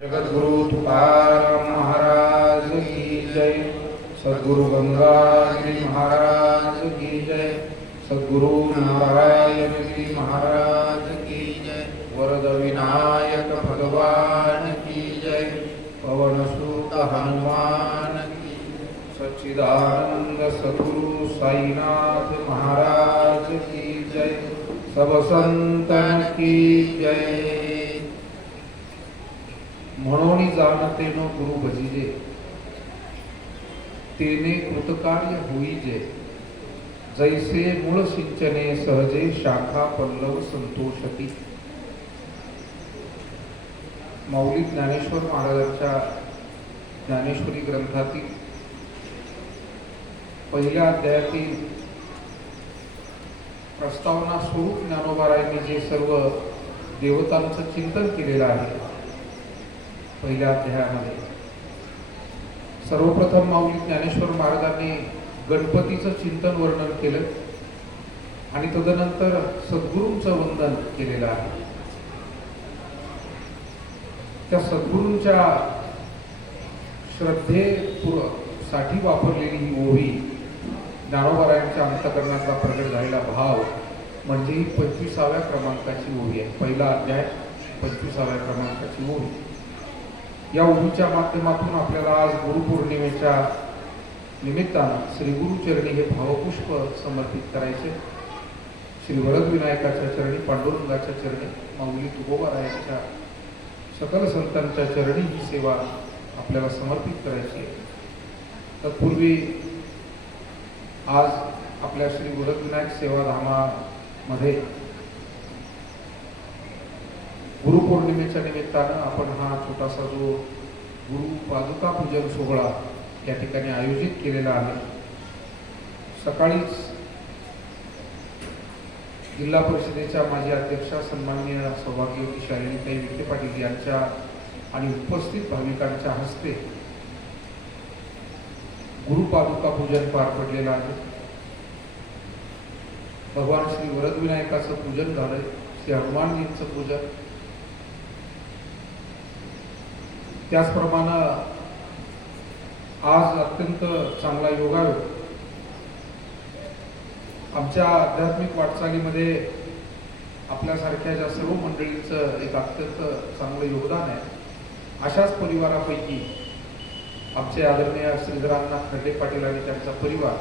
जगद्गुरु तुकाराम महाराज की जय। सद्गुरु गंगागिरी महाराज की जय। सद्गुरु नारायण गिरी महाराज की जय। वरद विनायक भगवान की जय। पवन सुत हनुमान की जय। सच्चिदानंद सद्गुरु साईनाथ महाराज की जय। सब संतन की जय। म्हणोनी जाणतेनो गुरु भजिजे, तेने कृतकार्य होईजे। जैसे मूळ सिंचने सहजे शाखा पल्लव संतोषती। माऊली ज्ञानेश्वर महाराजांच्या ज्ञानेश्वरी ग्रंथातील पहिल्या अध्यायातील प्रस्तावना स्वरूप ज्ञानोबारायांनी जे सर्व देवतांचं चिंतन केलेलं आहे, पहिल्या अध्यायामध्ये सर्वप्रथम माऊली ज्ञानेश्वर महाराजांनी गणपतीचं चिंतन वर्णन केलं आणि तदनंतर सद्गुरूंचं वंदन केलेलं आहे। त्या सद्गुरूंच्या श्रद्धेसाठी वापरलेली ही ओवी, ज्ञानोबारायांच्या अंतःकरणातला प्रगट झालेला भाव म्हणजे ही 25व्या क्रमांकाची ओवी आहे। पहिला अध्याय 25व्या क्रमांकाची ओवी। या ओवीच्या माध्यमातून आपल्याला आज गुरुपौर्णिमेच्या निमित्तानं श्री गुरुचरणी हे भावपुष्प समर्पित करायचे। श्री वरदविनायकाच्या चरणी, पांडुरंगाच्या चरणी, माऊली तुकोबारायांच्या सकल संतांच्या चरणी ही सेवा आपल्याला समर्पित करायची आहे। तत्पूर्वी आज आपल्या श्री वरदविनायक सेवाधामामध्ये गुरुपौर्णिमेच्या निमित्तानं आपण हा छोटासा जो गुरु पादुका पूजन सोहळा या ठिकाणी आयोजित केलेला आहे। सकाळीच जिल्हा परिषदेच्या माजी अध्यक्षा सन्माननीय सौभाग्यवती शालिनीताई विखे पाटील यांच्या आणि उपस्थित भाविकांच्या हस्ते गुरुपादुका पूजन पार पडलेलं आहे। भगवान श्री वरदविनायकाचं पूजन झालंय, श्री हनुमानजींचं पूजन, त्याचप्रमाणे आज अत्यंत चांगला योगायोग आमच्या आध्यात्मिक वाटचालीमध्ये आपल्यासारख्या ज्या सर्व मंडळींचं एक अत्यंत चांगलं योगदान आहे, अशाच परिवारापैकी आमचे आदरणीय श्रीधरांना खर्डे पाटील आणि त्यांचा परिवार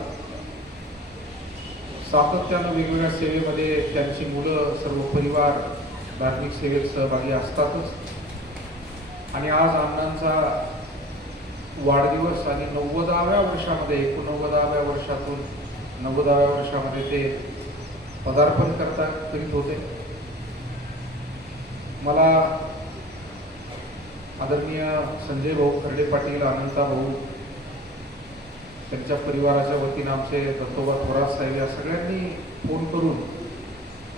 सातत्यानं वेगवेगळ्या सेवेमध्ये त्यांची मुलं, सर्व परिवार धार्मिक सेवेत सहभागी असतातच। आणि आज अण्णांचा वाढदिवस आणि 90व्या वर्षामध्ये, 89व्या वर्षातून 90व्या वर्षामध्ये ते पदार्पण करीत होते। मला आदरणीय संजय भाऊ खर्डे पाटील, अनंता भाऊ, त्यांच्या परिवाराच्या वतीनं आमचे दत्तोबा थोरात साहेब या सगळ्यांनी फोन करून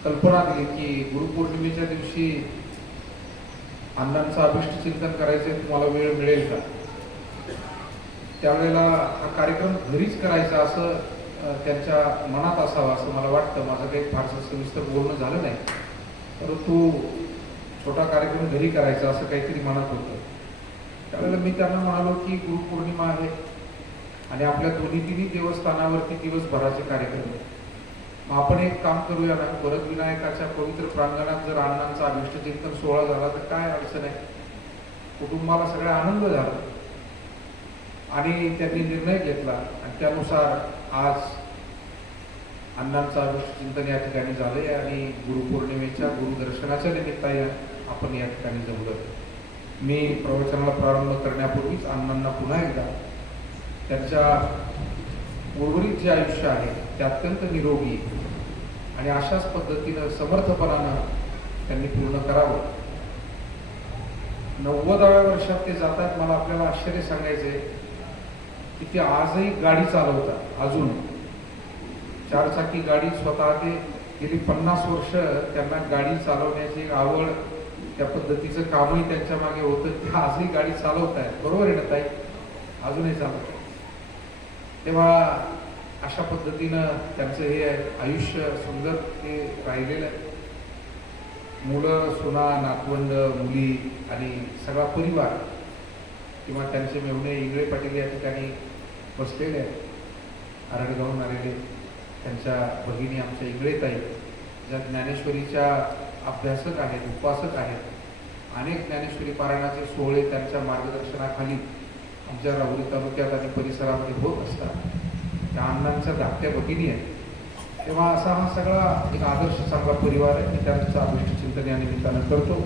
कल्पना दिली की गुरुपौर्णिमेच्या दिवशी अण्णांचं अभिष्ट चिंतन करायचे, तुम्हाला वेळ मिळेल का? त्यावेळेला हा कार्यक्रम घरीच करायचा असं त्यांच्या मनात असावं असं मला वाटतं। माझं काही फारसं सविस्तर बोलणं झालं नाही, परंतु छोटा कार्यक्रम घरी करायचा असं काहीतरी मनात होतं। त्यावेळेला मी त्यांना म्हणालो की गुरुपौर्णिमा आहे आणि आपल्या दोन्ही देवस्थानावरती दिवसभराचे कार्यक्रम आहे, मग आपण एक काम करूया ना, वरदविनायकाच्या पवित्र प्रांगणात जर अण्णांचा अभिष्ट चिंतन सोहळा झाला तर काय अडचण आहे? कुटुंबाला सगळा आनंद झाला आणि त्यांनी निर्णय घेतला आणि त्यानुसार आज अण्णांचा अभिष्ट चिंतन या ठिकाणी झालंय आणि गुरुपौर्णिमेच्या गुरुदर्शनाच्या निमित्ताने आपण या ठिकाणी जमलो। मी प्रवचनाला प्रारंभ करण्यापूर्वीच अण्णांना पुन्हा एकदा त्यांच्या उर्वरित जे आयुष्य आहे ते अत्यंत निरोगी आणि अशाच पद्धतीनं समर्थपणानं त्यांनी पूर्ण करावं। 90व्या वर्षात ते जातात। मला आपल्याला आश्चर्य सांगायचे की ते आजही गाडी चालवतात, अजून चारचाकी गाडी स्वतः ते गेली 50 वर्ष त्यांना गाडी चालवण्याची आवड, त्या पद्धतीचं कामही त्यांच्या मागे होतं, ते आजही गाडी चालवत आहेत। बरोबर आहे ना ताई? अजूनही चालवत। तेव्हा अशा पद्धतीनं त्यांचं हे आयुष्य सुंदर ते राहिलेलं आहे। मुलं, सुना, नातवंड, मुली आणि सगळा परिवार किंवा त्यांचे मेहुणे इंगळे पाटील या ठिकाणी बसलेले आहेत, आरडगावून आलेले. त्यांच्या भगिनी आमच्या इंगळेताई, ज्या ज्ञानेश्वरीच्या अभ्यासक आहेत, उपासक आहेत. अनेक ज्ञानेश्वरी पारायणाचे सोहळे त्यांच्या मार्गदर्शनाखाली आमच्या राहुरी तालुक्यात आणि परिसरामध्ये होत असतात. त्या अण्णांच्या धाकट्या भगिनी आहेत. तेव्हा असा हा सगळा एक आदर्श चांगला परिवार आहे. मी त्यांचा अभिष्ट चिंतन या निमित्तानं करतो.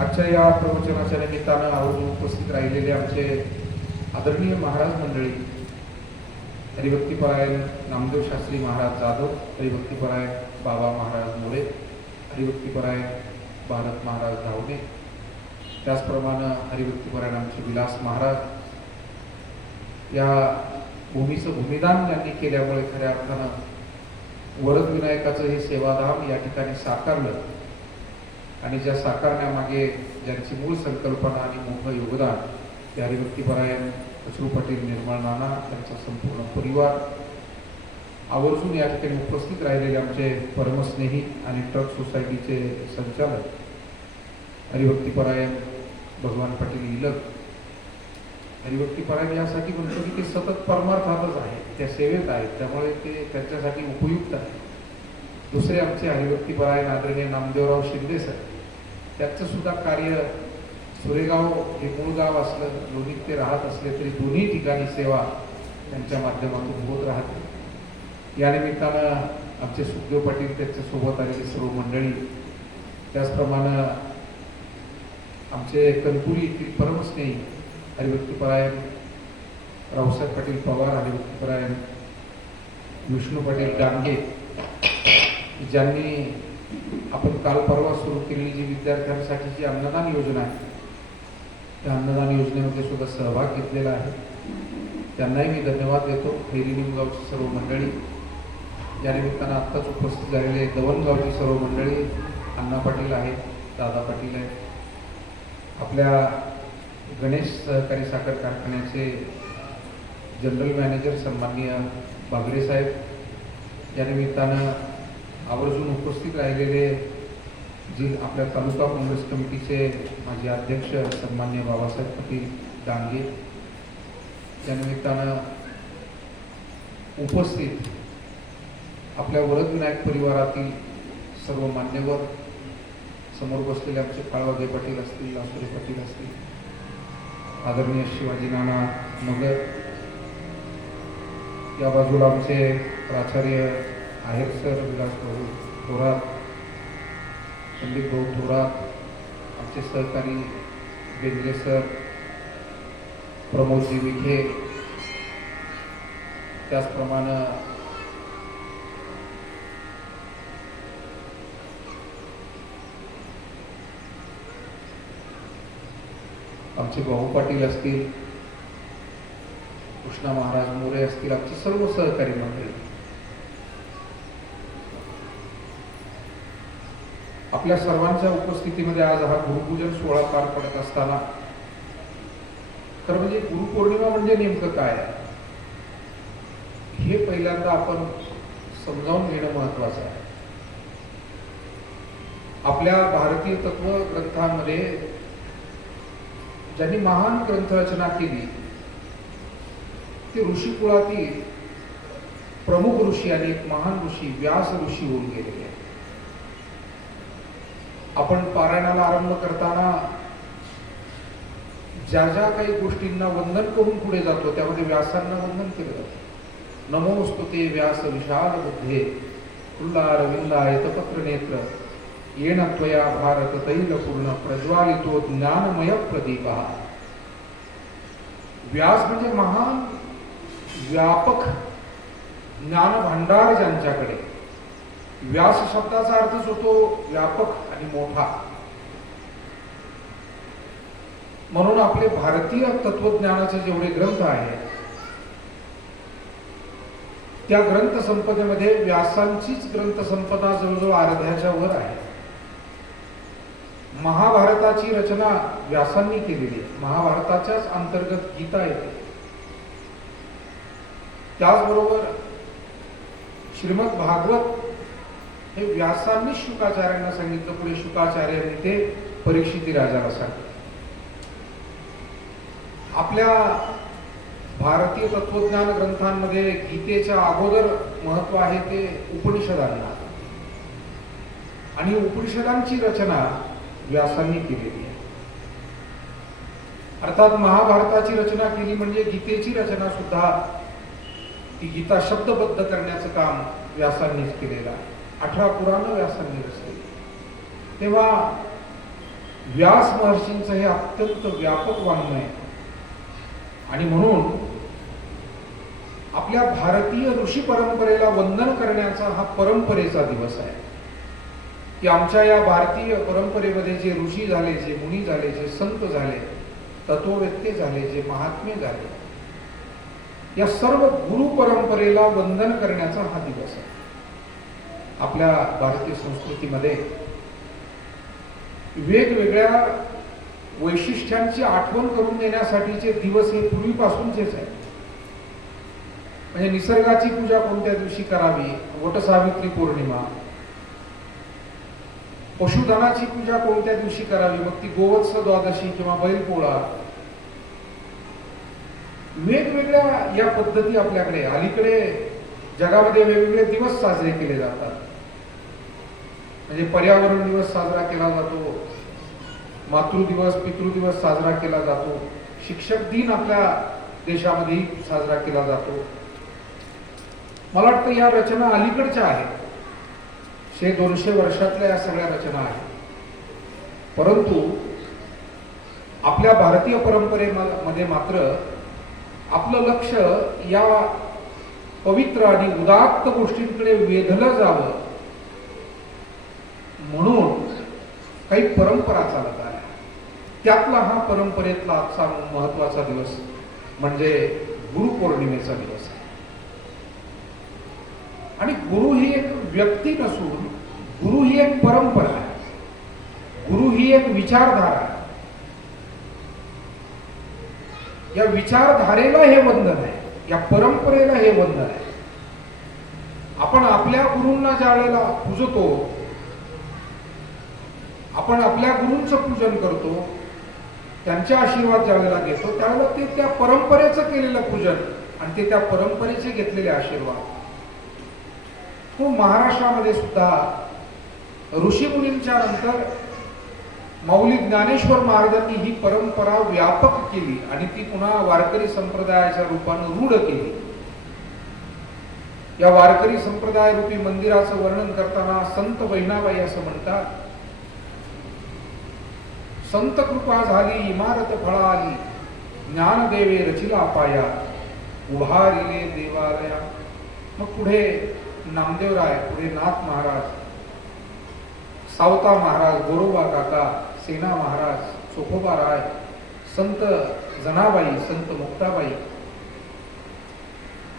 आजच्या या प्रवचनाच्या निमित्तानं आवर्जून उपस्थित राहिलेले आमचे आदरणीय महाराज मंडळी, हरिभक्तीपरायण नामदेव शास्त्री महाराज जाधव, हरिभक्तीपरायण बाबा महाराज मोरे, हरिभक्तीपरायण भारत महाराज धावणे, त्याचप्रमाणे हरिभक्तीपरायण आमचे विलास महाराज. या भूमीचं भूमिदान त्यांनी केल्यामुळे खऱ्या अर्थानं वरद विनायकाचं हे सेवाधाम या ठिकाणी साकारलं. आणि ज्या साकारण्यामागे ज्यांची मूळ संकल्पना आणि मोठं योगदान ते हरिभक्तीपरायण कचरू पाटील, निर्मळ नाना, त्यांचा संपूर्ण परिवार, आवर्जून या ठिकाणी उपस्थित राहिलेले आमचे परमस्नेही आणि ट्रक सोसायटीचे संचालक हरिभक्तीपरायण भगवान पाटील इलक. हरिभक्तीपरायण यासाठी म्हणतो की ते सतत परमार्थातच आहे, त्या सेवेत आहेत, त्यामुळे ते त्यांच्यासाठी उपयुक्त आहे. दुसरे आमचे हरिभक्तीपरायण आदरणीय नामदेवराव शिंदे सर, त्याचं सुद्धा कार्य सुरेगाव हे मूळ गाव असलं, लोणीत ते राहत असले तरी दोन्ही ठिकाणी सेवा त्यांच्या माध्यमातून होत राहते. या निमित्तानं आमचे सुखदेव पाटील, त्याच्यासोबत आलेली सर्व मंडळी, त्याचप्रमाणे आमचे कणपुरी येथील परमस्नेही हरिभक्तीपरायण रावसाहेब पाटील पवार, हरिभक्तीपरायण विष्णू पाटील डांगे, ज्यांनी आपण काल परवा सुरू केलेली जी विद्यार्थ्यांसाठीची अन्नदान योजना आहे, त्या अन्नदान योजनेमध्ये सुद्धा सहभाग घेतलेला आहे. त्यांनाही मी धन्यवाद देतो. खैरी निमगावची सर्व मंडळी, या निमित्तानं आत्ताच उपस्थित झालेले दवणगावची सर्व मंडळी, अण्णा पाटील आहेत, दादा पाटील आहेत, आपल्या गणेश सहकारी साखर कारखान्याचे जनरल मॅनेजर सन्माननीय बागडे साहेब, या निमित्तानं आवर्जून उपस्थित राहिलेले जी आपल्या तालुका काँग्रेस कमिटीचे माजी अध्यक्ष सन्माननीय बाबासाहेब पाटील डांगे, या निमित्तानं उपस्थित आपल्या वरद विनायक परिवारातील सर्व मान्यवर, समोर बसलेले आमचे काळवागे पाटील असतील, लासुरे पाटील असतील, आदरणीय शिवाजी नाना मगर, या बाजूला आमचे प्राचार्य आहेर सर, विलास भाऊ थोरात, संदीप भाऊ थोरात, आमचे सहकारी बेंद्रे सर, प्रमोदजी विखे, त्याचप्रमाणे आमचे भाऊ पाटील असतील, कृष्णा महाराज मोरे असतील, आमची सर्व सहकारी मंडळी, आपल्या सर्वांच्या उपस्थितीमध्ये आज हा गुरुपूजन सोहळा पार पडत असताना खरं म्हणजे गुरुपौर्णिमा म्हणजे नेमकं काय हे पहिल्यांदा आपण समजावून घेणं महत्वाचं आहे. आपल्या भारतीय तत्व ग्रंथांमध्ये ज्यांनी महान ग्रंथ रचना केली ते ऋषी कुळातील प्रमुख ऋषी आणि एक महान ऋषी व्यास ऋषी होऊन गेलेले आहेत. आपण पारायणाला आरंभ करताना ज्या ज्या काही गोष्टींना वंदन करून पुढे जातो त्यामध्ये व्यासांना वंदन केलं जातं. नमोस्तुते व्यास विशाल बुद्धे फुल्लारविंदायतपत्र नेत्र येन त्वया भारत तैल पूर्ण प्रज्वालितो ज्ञानमय प्रदीपः. व्यास म्हणजे महान व्यापक ज्ञान भांडार ज्यांच्याकडे. व्यास शब्दाचा अर्थच होतो व्यापक आणि मोठा. म्हणून आपले भारतीय तत्वज्ञानाचे जेवढे ग्रंथ आहेत त्या ग्रंथ संपदेमध्ये व्यासांचीच ग्रंथ संपदा जवळजवळ अर्ध्याच्या वर आहे. महाभारताची रचना व्यासांनी केलेली आहे. महाभारताच्याच अंतर्गत गीता येते. त्याचबरोबर श्रीमद भागवत हे व्यासांनी शुकाचार्यांना सांगितलं. पुढे शुकाचार्यांनी ते परीक्षिती राजाला सांगितलं. आपल्या भारतीय तत्वज्ञान ग्रंथांमध्ये गीतेच्या अगोदर महत्व आहे ते उपनिषदांना, आणि उपनिषदांची रचना व्यासांनी केलेली आहे. अर्थात महाभारताची रचना केली म्हणजे गीतेची रचना सुद्धा, ती गीता शब्दबद्ध करण्याचं काम व्यासांनीच केलेलं आहे. 18 पुराणं व्यासांनी रचली. तेव्हा व्यास महर्षींचं हे अत्यंत व्यापक वाङ्मय आहे. आणि म्हणून आपल्या भारतीय ऋषी परंपरेला वंदन करण्याचा हा परंपरेचा दिवस आहे, की आमच्या या भारतीय परंपरेमध्ये जे ऋषी झाले, जे मुनी झाले, जे संत झाले, तत्ववेत्ते झाले, जे महात्मे झाले, या सर्व गुरु परंपरेला वंदन करण्याचा हा दिवस आहे. आपल्या भारतीय संस्कृतीमध्ये वेगवेगळ्या वैशिष्ट्यांची आठवण करून देण्यासाठीचे दिवस हे पूर्वीपासूनचेच आहे. म्हणजे निसर्गाची पूजा कोणत्या दिवशी करावी, वटसावित्री पौर्णिमा, पशुधनाची पूजा कोणत्या दिवशी करावी, मग ती गोवत्स द्वादशी किंवा बैलपोळा, वेगवेगळ्या या पद्धती आपल्याकडे. अलीकडे जगामध्ये वेगवेगळे दिवस साजरे केले जातात. म्हणजे पर्यावरण दिवस साजरा केला जातो, मातृदिवस, पितृदिवस साजरा केला जातो, शिक्षक दिन आपल्या देशामध्ये साजरा केला जातो. मला वाटतं या रचना अलीकडच्या आहेत, 100-200 वर्षातल्या या सगळ्या रचना आहेत. परंतु आपल्या भारतीय परंपरेमध्ये मात्र आपलं लक्ष या पवित्र आणि उदात्त गोष्टींकडे वेधलं जावं म्हणून काही परंपरा चालत आल्या. त्यातला हा परंपरेतला आजचा महत्वाचा दिवस म्हणजे गुरुपौर्णिमेचा दिवस आहे. आणि गुरु ही एक व्यक्ती नसून गुरु ही एक परंपरा आहे, गुरु ही एक विचारधारा आहे. या विचारधारेला हे वंदन आहे, या परंपरेला हे वंदन आहे. आपण आपल्या गुरूंना ज्या वेळेला पूजतो, आपण आपल्या गुरूंचं पूजन करतो, त्यांचे आशीर्वाद ज्या वेळेला घेतो, त्यावेळेला ते त्या परंपरेचं केलेलं पूजन आणि ते त्या परंपरेचे घेतलेले आशीर्वाद. तो महाराष्ट्रामध्ये सुद्धा ऋषी मुनींच्या नंतर माऊली ज्ञानेश्वर महाराजांनी ही परंपरा व्यापक केली आणि ती पुन्हा वारकरी संप्रदायाच्या रूपानं रूढ केली. या वारकरी संप्रदाय रूपी मंदिराचं वर्णन करताना संत बहिणाबाई असं म्हणतात, संत कृपा झाली इमारत फळा आली, ज्ञानदेवे रचिला पाया, उभारिले देवालया. मग पुढे नामदेवराय, पुढे नाथ महाराज, सावता महाराज, गोरोबा काका, सेना महाराज, चोखोबा राय, संत जनाबाई, संत मुक्ताबाई,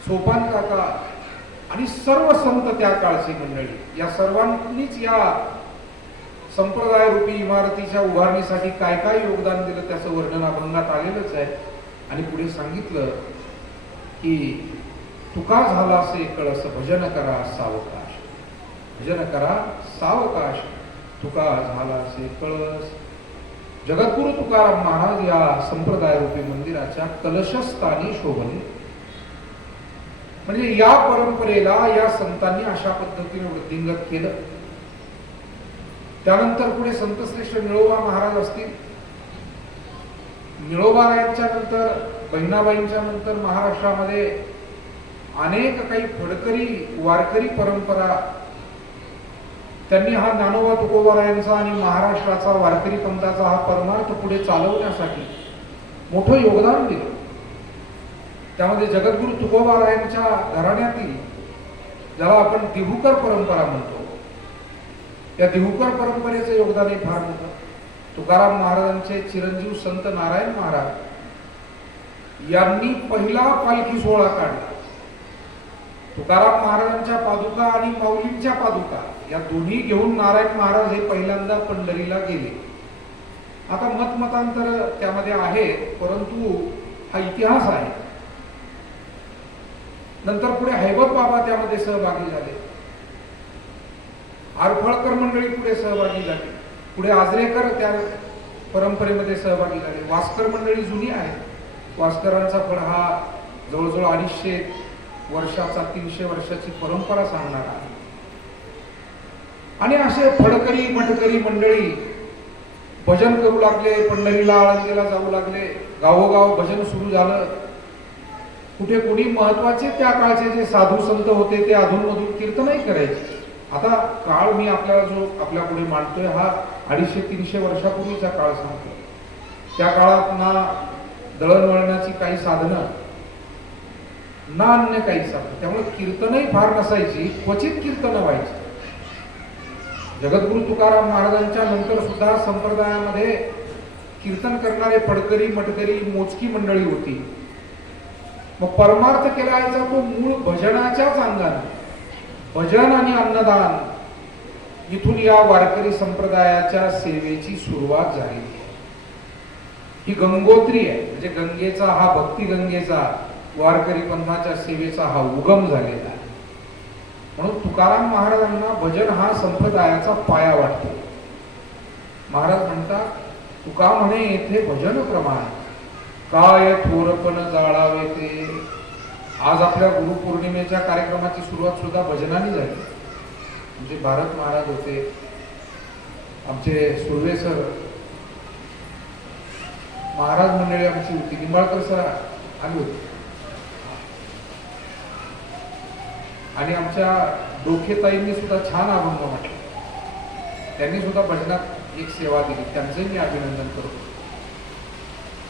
सोपान काका आणि सर्व संत त्या काळची मंडळी, या सर्वांनीच या संप्रदाय रूपी इमारतीच्या उभारणीसाठी काय काय योगदान दिलं त्याचं वर्णन अभंगात आलेलंच आहे. आणि पुढे सांगितलं की तुका झाला असे कळस, भजन करा सावकाश, भजन करा सावकाश, तुका झाला असे कळस. जगद्गुरु तुकाराम महाराज या संप्रदाय रूपी मंदिराच्या कलशस्थानी शोभले. म्हणजे या परंपरेला या संतांनी अशा पद्धतीने वृद्धिंगत केलं. त्यानंतर पुढे संतश्रेष्ठ निळोबा महाराज असतील, निळोबारायांच्या नंतर, बहिणाबाईंच्या नंतर महाराष्ट्रामध्ये अनेक काही फडकरी वारकरी परंपरा त्यांनी हा ज्ञानोबा तुकोबारायांचा आणि महाराष्ट्राचा वारकरी पंथाचा हा परमार्थ पुढे चालवण्यासाठी मोठं योगदान दिलं. त्यामध्ये जगद्गुरु तुकोबारायांच्या घराण्यातील, ज्याला आपण दिहुकर परंपरा म्हणतो, त्या दिहुकर परंपरेचं योगदानही फार मोठं. तुकाराम महाराजांचे चिरंजीव संत नारायण महाराज यांनी पहिला पालखी सोहळा काढला. तुकाराम महाराजांच्या पादुका आणि माऊलींच्या पादुका या दोन्ही घेऊन नारायण महाराज हे पहिल्यांदा पंढरीला गेले. आता मतमतांतर त्यामध्ये आहे, परंतु हा इतिहास आहे. नंतर पुढे हैबत बाबा त्यामध्ये सहभागी झाले. आरफळकर मंडळी पुढे सहभागी झाली, पुढे आजरेकर त्या परंपरेमध्ये सहभागी झाले, वास्कर मंडळी जुनी आहे. वास्करांचा पण हा जवळजवळ 250 वर्षाचा 300 वर्षाची परंपरा सांगणार आहे. आणि असे फडकरी मटकरी मंडळी भजन करू लागले, पंढरीला आळंदीला जाऊ लागले, गावोगाव भजन सुरू झालं. कुठे कोणी महत्वाचे त्या काळचे जे साधू संत होते ते अधूनमधून कीर्तनही करायचे. आता काळ मी आपल्याला जो आपल्या पुढे मांडतोय हा 250-300 वर्षापूर्वीचा काळ सांगतो. त्या काळात ना दळणवळणाची काही साधनं ना अन्य काही साधनं, त्यामुळे कीर्तनही फार नसायची, क्वचित कीर्तन व्हायची. जगद्गुरु तुकाराम महाराजांच्या नंतर सुद्धा संप्रदायामध्ये कीर्तन करणारे फडकरी मटकरी मोजकी मंडळी होती. मग परमार्थ केला याचा तो मूळ भजनाच्याच अंगाने, भजन आणि अन्नदान इथून या वारकरी संप्रदायाच्या सेवेची सुरुवात झाली. ही गंगोत्री आहे, म्हणजे गंगेचा हा भक्ती गंगेचा वारकरी पंथाच्या सेवेचा हा उगम झालेला आहे. म्हणून तुकाराम महाराजांना भजन हा संप्रदायाचा पाया वाटतो. महाराज म्हणतात, तुका म्हणे येथे भजन प्रमाण काय थोरपण जाळावे ते. आज आपल्या गुरुपौर्णिमेच्या कार्यक्रमाची सुरुवात सुद्धा भजनाने झाली. आमचे भारत महाराज होते, आमचे सुर्वे सर, महाराज मंडळी आमची होती, निंबाळकर सर आली होती, आणि आमच्या डोकेताईंनी सुद्धा छान अभंग म्हटला. त्यांनी सुद्धा भजनात एक सेवा दिली, त्यांचंही मी अभिनंदन करतो.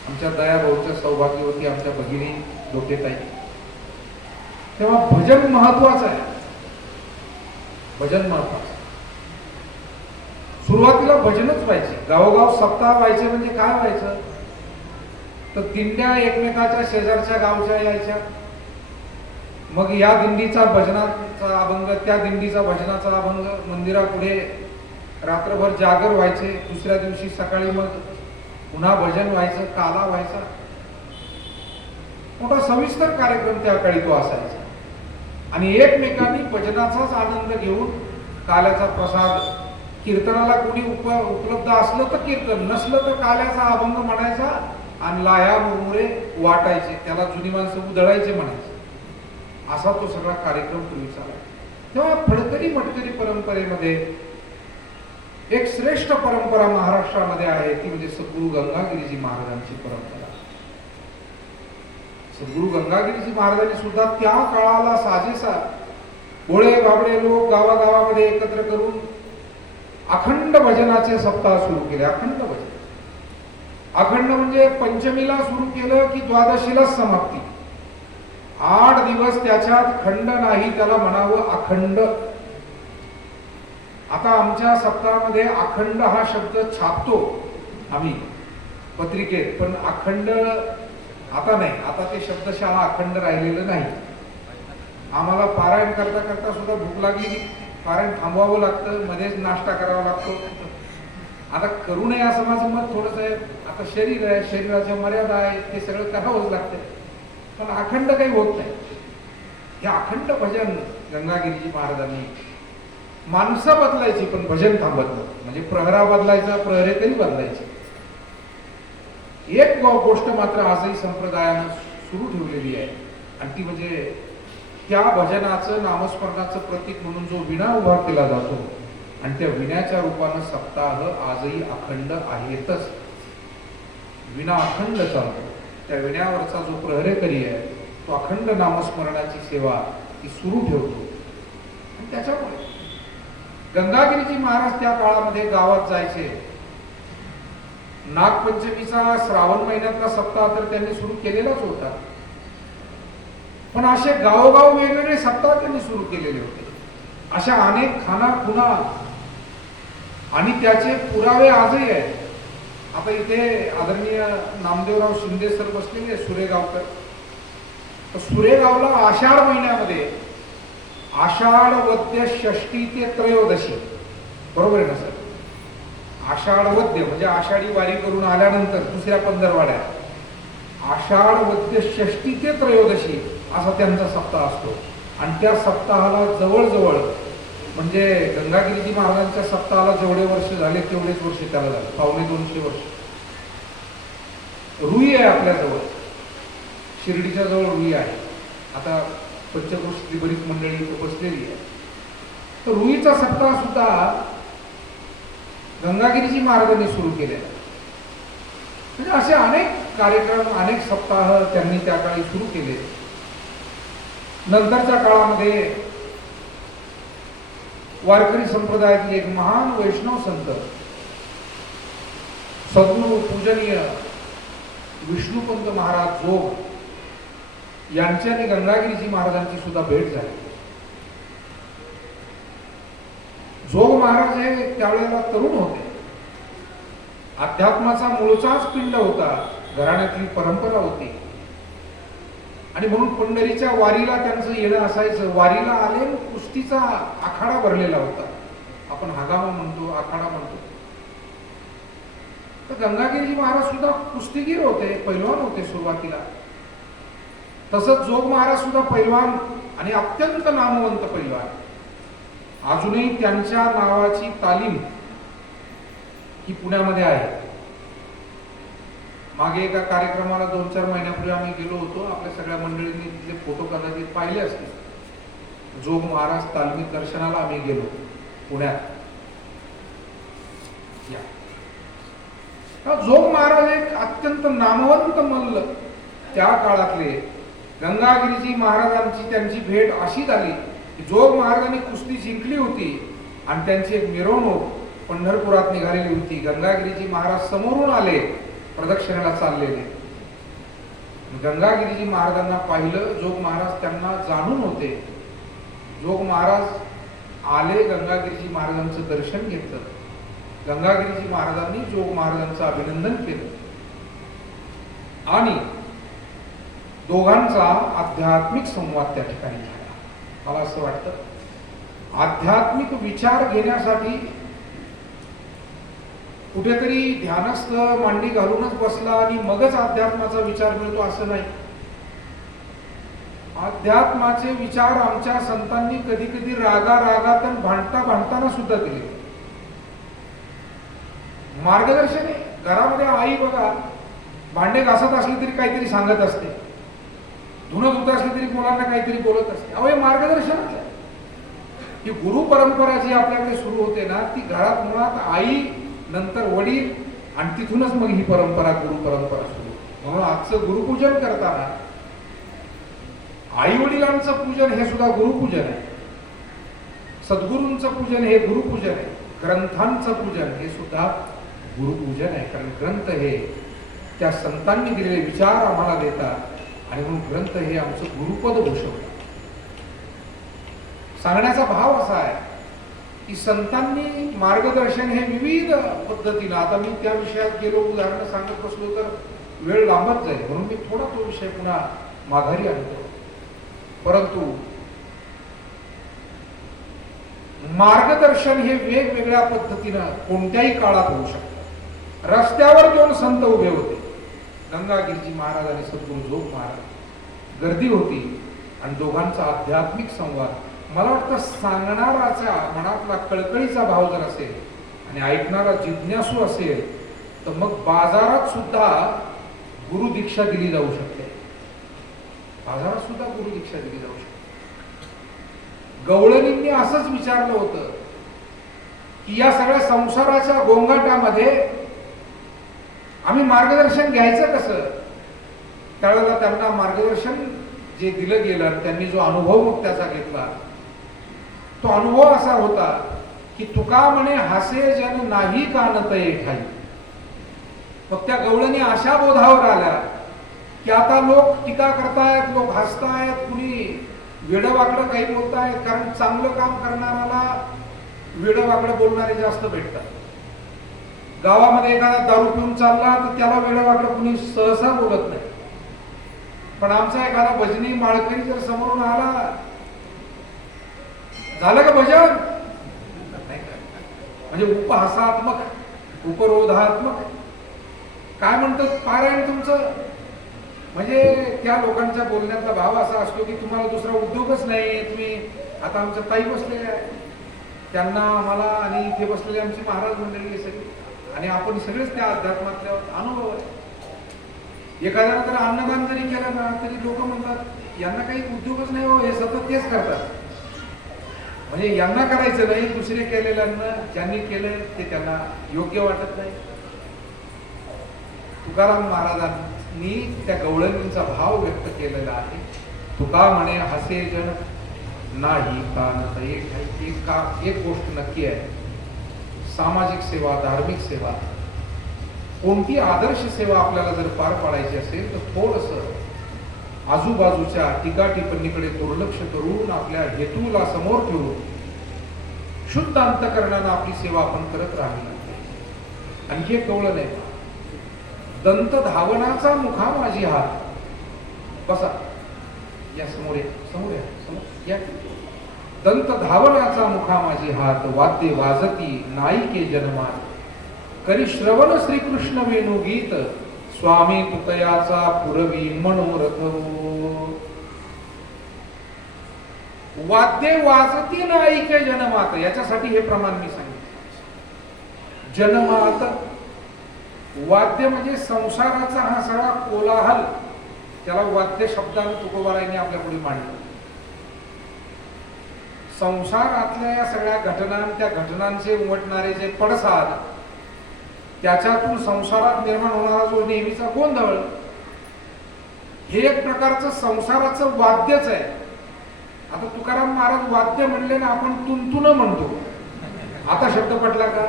आमच्या दयाभाऊच्या सौभाग्यवती आमच्या भगिनी डोकेताई. तेव्हा भजन महत्वाचं आहे, भजन महत्वाचं. सुरुवातीला भजनच व्हायचे, गावोगाव सप्ताह व्हायचे. म्हणजे काय व्हायचं तर दिंड्या एकमेकाच्या शेजारच्या गावच्या यायच्या, मग या दिंडीचा भजनाचा अभंग, त्या दिंडीचा भजनाचा अभंग, मंदिरापुढे रात्रभर जागर व्हायचे. दुसऱ्या दिवशी सकाळी मग पुन्हा भजन व्हायचं, काला व्हायचा. मोठा सविस्तर कार्यक्रम त्या काळी तो असायचा. आणि एकमेकांनी भजनाचाच आनंद घेऊन काल्याचा प्रसाद, कीर्तनाला कोणी उपलब्ध असलं तर कीर्तन, नसलं तर काल्याचा अभंग म्हणायचा आणि लाया मुरमुरे वाटायचे, त्याला जुनी माणसं उधळायचे म्हणायचे. असा तो सगळा कार्यक्रम पूर्वी चालाय. तेव्हा फडकरी मटकरी परंपरेमध्ये एक श्रेष्ठ परंपरा महाराष्ट्रामध्ये आहे, ती म्हणजे सद्गुरु गंगागिरीजी महाराजांची परंपरा. सद्गुरु गंगागिरीजी महाराजांनी सुद्धा त्या काळाला साजेसा भोळे बाबडे लोक गावागावामध्ये एकत्र करून अखंड भजनाचे सप्ताह सुरू केले. अखंड भजन, अखंड म्हणजे पंचमीला सुरू केलं की द्वादशीलाच समाप्ती. 8 दिवस त्याच्यात खंड नाही, त्याला म्हणावं अखंड. आता आमच्या सप्ताहामध्ये अखंड हा शब्द छापतो आम्ही पत्रिकेत, पण अखंड आता नाही. आता ते शब्दशः अखंड राहिलेलं नाही. आम्हाला पारायण करता करता सुद्धा भूक लागली की पारायण थांबवावं लागतं, मध्येच नाश्ता करावा लागतो. आता करू नये असं माझं मत थोडंसं आहे. आता शरीर आहे, शरीराच्या मर्यादा आहे, ते सगळं करावंच लागतं, पण अखंड काही होत नाही. हे अखंड भजन गंगागिरीजी महाराजांनी, माणसं बदलायची पण भजन थांबत नव्हतं. म्हणजे प्रहरा बदलायचा, प्रहरेतरी बदलायचे. एक गोष्ट मात्र आजही संप्रदायानं सुरू ठेवलेली आहे, आणि ती म्हणजे त्या भजनाचं नामस्मरणाचं प्रतीक म्हणून जो विणा उभा केला जातो, आणि त्या विण्याच्या रूपानं सप्ताह आजही अखंड आहेतच. विणा अखंड चालतो. त्या विण्यावरचा जो प्रहरेकरी आहे तो अखंड नामस्मरणाची सेवा ती सुरू ठेवतो. आणि त्याच्यामुळे गंगागिरीजी महाराज त्या काळामध्ये गावात जायचे. नागपंचमीचा श्रावण महिन्यातला सप्ताह तर त्यांनी सुरू केलेलाच होता, पण असे गावोगाव वेगवेगळे सप्ताह त्यांनी सुरू केलेले होते. अशा अनेक खाना-खुणा आणि त्याचे पुरावे आजही आहेत. आता इथे आदरणीय नामदेवराव शिंदे सर बसलेले सुरेगावकर. तर सुरेगावला आषाढ महिन्यामध्ये आषाढ वद्य षष्टी ते त्रयोदशी, बरोबर आहे ना सर? आषाढ वद्य म्हणजे आषाढी वारी करून आल्यानंतर दुसऱ्या पंधरवाड्यात आषाढ वद्य षष्टी ते त्रयोदशी असा त्यांचा सप्ताह असतो. आणि त्या सप्ताहाला जवळजवळ म्हणजे गंगागिरीजी महाराजांच्या सप्ताहाला जेवढे वर्ष झाले तेवढेच वर्ष त्याला झाले, 250 वर्ष. रुई आहे आपल्याजवळ, शिर्डीच्या जवळ रुई आहे. आता पंचक्रोशीतली बरीच मंडळी इथं बसलेली आहे. तर रुईचा सप्ताह सुद्धा गंगागिरीजी महाराजांनी सुरू केलेला. म्हणजे असे अनेक कार्यक्रम, अनेक सप्ताह त्यांनी त्या काळी सुरू केले. नंतरच्या काळामध्ये वारकरी संप्रदायातील एक महान वैष्णव संत सद्गुरू पूजनीय विष्णुपंत महाराज जोग यांच्याने गंगागिरीजी महाराजांची सुद्धा भेट झाली. जोग महाराज हे त्यावेळेला तरुण होते. अध्यात्माचा मूळचाच पिंड होता, घराण्यातली परंपरा होती आणि म्हणून पंढरीच्या वारीला त्यांचं येणं असायचं. वारीला आले कुस्तीचा आखाडा भरलेला होता. आपण हगामा म्हणतो, आखाडा म्हणतो. तर गंगागिरीजी महाराज सुद्धा कुस्तीगीर होते, पैलवान होते सुरुवातीला. तसंच जोग महाराज सुद्धा पैलवान आणि अत्यंत नामवंत पैलवान. अजूनही त्यांच्या नावाची तालीम ही पुण्यामध्ये आहे. मागे एका कार्यक्रमाला 2-4 महिन्यापूर्वी आम्ही गेलो होतो. आपल्या सगळ्या मंडळींनी तिथले फोटो कदाचित पाहिले असतील. जोग महाराज तालमी दर्शनाला आम्ही गेलो पुण्यात. जोग महाराज एक अत्यंत नामवंत मल्ल त्या काळातले. गंगागिरीजी महाराजांची त्यांची भेट अशी झाली की जोग महाराजांनी कुस्ती जिंकली होती आणि त्यांची एक मिरवणूक पंढरपुरात निघालेली होती. गंगागिरीजी महाराज समोरून आले, प्रदक्षिणेला चाललेले. गंगागिरीजी महाराजांना पाहिलं. जोग महाराज त्यांना जाणून होते. जोग महाराज आले, गंगागिरीजी महाराजांचं दर्शन घेतलं. गंगागिरीजी महाराजांनी जोग महाराजांचं अभिनंदन केलं आणि दोघांचा आध्यात्मिक संवाद त्या ठिकाणी झाला. मला असं वाटतं आध्यात्मिक विचार घेण्यासाठी कुठेतरी ध्यानस्थ मांडी घालूनच बसला आणि मगच अध्यात्माचा विचार मिळतो असं नाही. अध्यात्माचे विचार आमच्या संतांनी कधी कधी रागात आणि भांडताना सुद्धा दिले. मार्गदर्शन आहे. घरामध्ये आई बघा भांडे घासत असली तरी काहीतरी सांगत असते, धुणं धुत असली तरी मुलांना काहीतरी बोलत असते. अहो हे मार्गदर्शनच आहे. ही गुरु परंपरा जी आपल्याकडे सुरू होते ना, ती घरात मुळात आई, नंतर वडील आणि तिथूनच मग ही परंपरा, गुरु परंपरा सुरू. म्हणून आजचं गुरुपूजन करताना आई वडिलांचं पूजन हे सुद्धा गुरुपूजन आहे. सद्गुरूंचं पूजन हे गुरुपूजन आहे. ग्रंथांचं पूजन हे सुद्धा गुरुपूजन आहे. कारण ग्रंथ हे त्या संतांनी दिलेले विचार आम्हाला देतात आणि म्हणून ग्रंथ हे आमचं गुरुपद भूषवतात. सांगण्याचा भाव असा आहे की संतांनी मार्गदर्शन हे विविध पद्धतीनं, आता मी त्या विषयात गेलो, उदाहरण सांगत बसलो तर वेळ लांबत जाईल, म्हणून मी थोडा तो विषय पुन्हा माघारी आणतो. परंतु मार्गदर्शन हे वेगवेगळ्या पद्धतीनं कोणत्याही काळात होऊ शकतं. रस्त्यावर 2 संत उभे होते, गंगागिरीजी महाराज आणि सद्गुरू जोग महाराज. गर्दी होती आणि दोघांचा आध्यात्मिक संवाद. मला वाटतं सांगणाराचा मनातला कळकळीचा भाव जर असेल आणि ऐकणारा जिज्ञासू असेल तर मग बाजारात सुद्धा गुरु दीक्षा दिली जाऊ शकते. बाजारात सुद्धा गुरु दीक्षा दिली जाऊ शकते. गवळणींनी असंच विचारलं होतं की या सगळ्या संसाराच्या गोंगाटामध्ये आम्ही मार्गदर्शन घ्यायचं कसं. त्यावेळेला त्यांना मार्गदर्शन जे दिलं गेलं, त्यांनी जो अनुभव मग त्याचा घेतला, तो अनुभव असा होता की तुका म्हणे हासे जन नाही कानतये ठाई. मग त्या गवळणी अशा बोधावर आल्या की आता लोक टीका करतायत, लोक हसतायत, कुणी वेडवाकडं काही बोलतायत. कारण चांगलं काम करणाऱ्याला वेडवाकडं बोलणारे जास्त भेटतात. गावामध्ये एखादा दारू पिऊन चालला तर त्याला वेडवाकडं कुणी सहसा बोलत नाही. पण आमचा एखादा भजनी माळकरी जर समोरून आला, झालं का भजन, म्हणजे उपहासात्मक, उपरोधात्मक, काय म्हणतात पारायण तुमचं, म्हणजे त्या लोकांच्या बोलण्याचा भाव असा असतो की तुम्हाला दुसरा उद्योगच नाही, तुम्ही आता आमच्या ताई बसलेल्या आहे, त्यांना आम्हाला आणि इथे बसलेले आमची महाराज मंडळी सगळी आणि आपण सगळेच त्या अध्यात्मातल्या अनुभव आहे. एखाद्याला तर अन्नदान जरी केलं ना तरी लोक म्हणतात यांना काही उद्योगच नाही हो, हे सतत तेच करतात. म्हणजे यांना करायचं नाही, दुसरे केलेल्यांना ज्यांनी केलंय ते त्यांना योग्य वाटत नाही. तुकाराम महाराजांनी त्या गवळणींचा भाव व्यक्त केलेला आहे. तुका म्हणे हसे जन नाही कानत. एक गोष्ट नक्की आहे, सामाजिक सेवा, धार्मिक सेवा, कोणती आदर्श सेवा आपल्याला जर पार पाडायची असेल तर थोडस आजूबाजूच्या टीका टिप्पणीकडे दुर्लक्ष करून आपल्या हेतूला समोर ठेवून शुद्ध अंतकरणानं आपली सेवा आपण करत राहिली. आणखी एक कवळण आहे, दंत धावनाचा मुखा माझी हात. बसा या समोर, समोर समोर या. दंत धावनाचा मुखा माझी हात, वाद्य वाजती नाईके जन्मात, करी श्रवण श्रीकृष्ण वेणू गीत, स्वामी तुकयाचा पुरवी मनोरथ. वाद्य वाजती नाईके जन्मात, याच्यासाठी हे प्रमाण मी सांगितलं. जन्मात वाद्य म्हणजे संसाराचा हा सगळा कोलाहल, त्याला वाद्य शब्दाने तुकोबारायांनी आपल्या पुढे मांडलं. संसारातल्या या सगळ्या घटना, त्या घटनांचे उमटणारे जे पडसाद, त्याच्यातून संसारात निर्माण होणारा जो नेहमीचा गोंधळ, हे एक प्रकारचं संसाराचं वाद्यच आहे. आता तुकाराम महाराज वाद्य म्हणले ना, आपण तुंतुन म्हणतो. आता शब्द पटला का?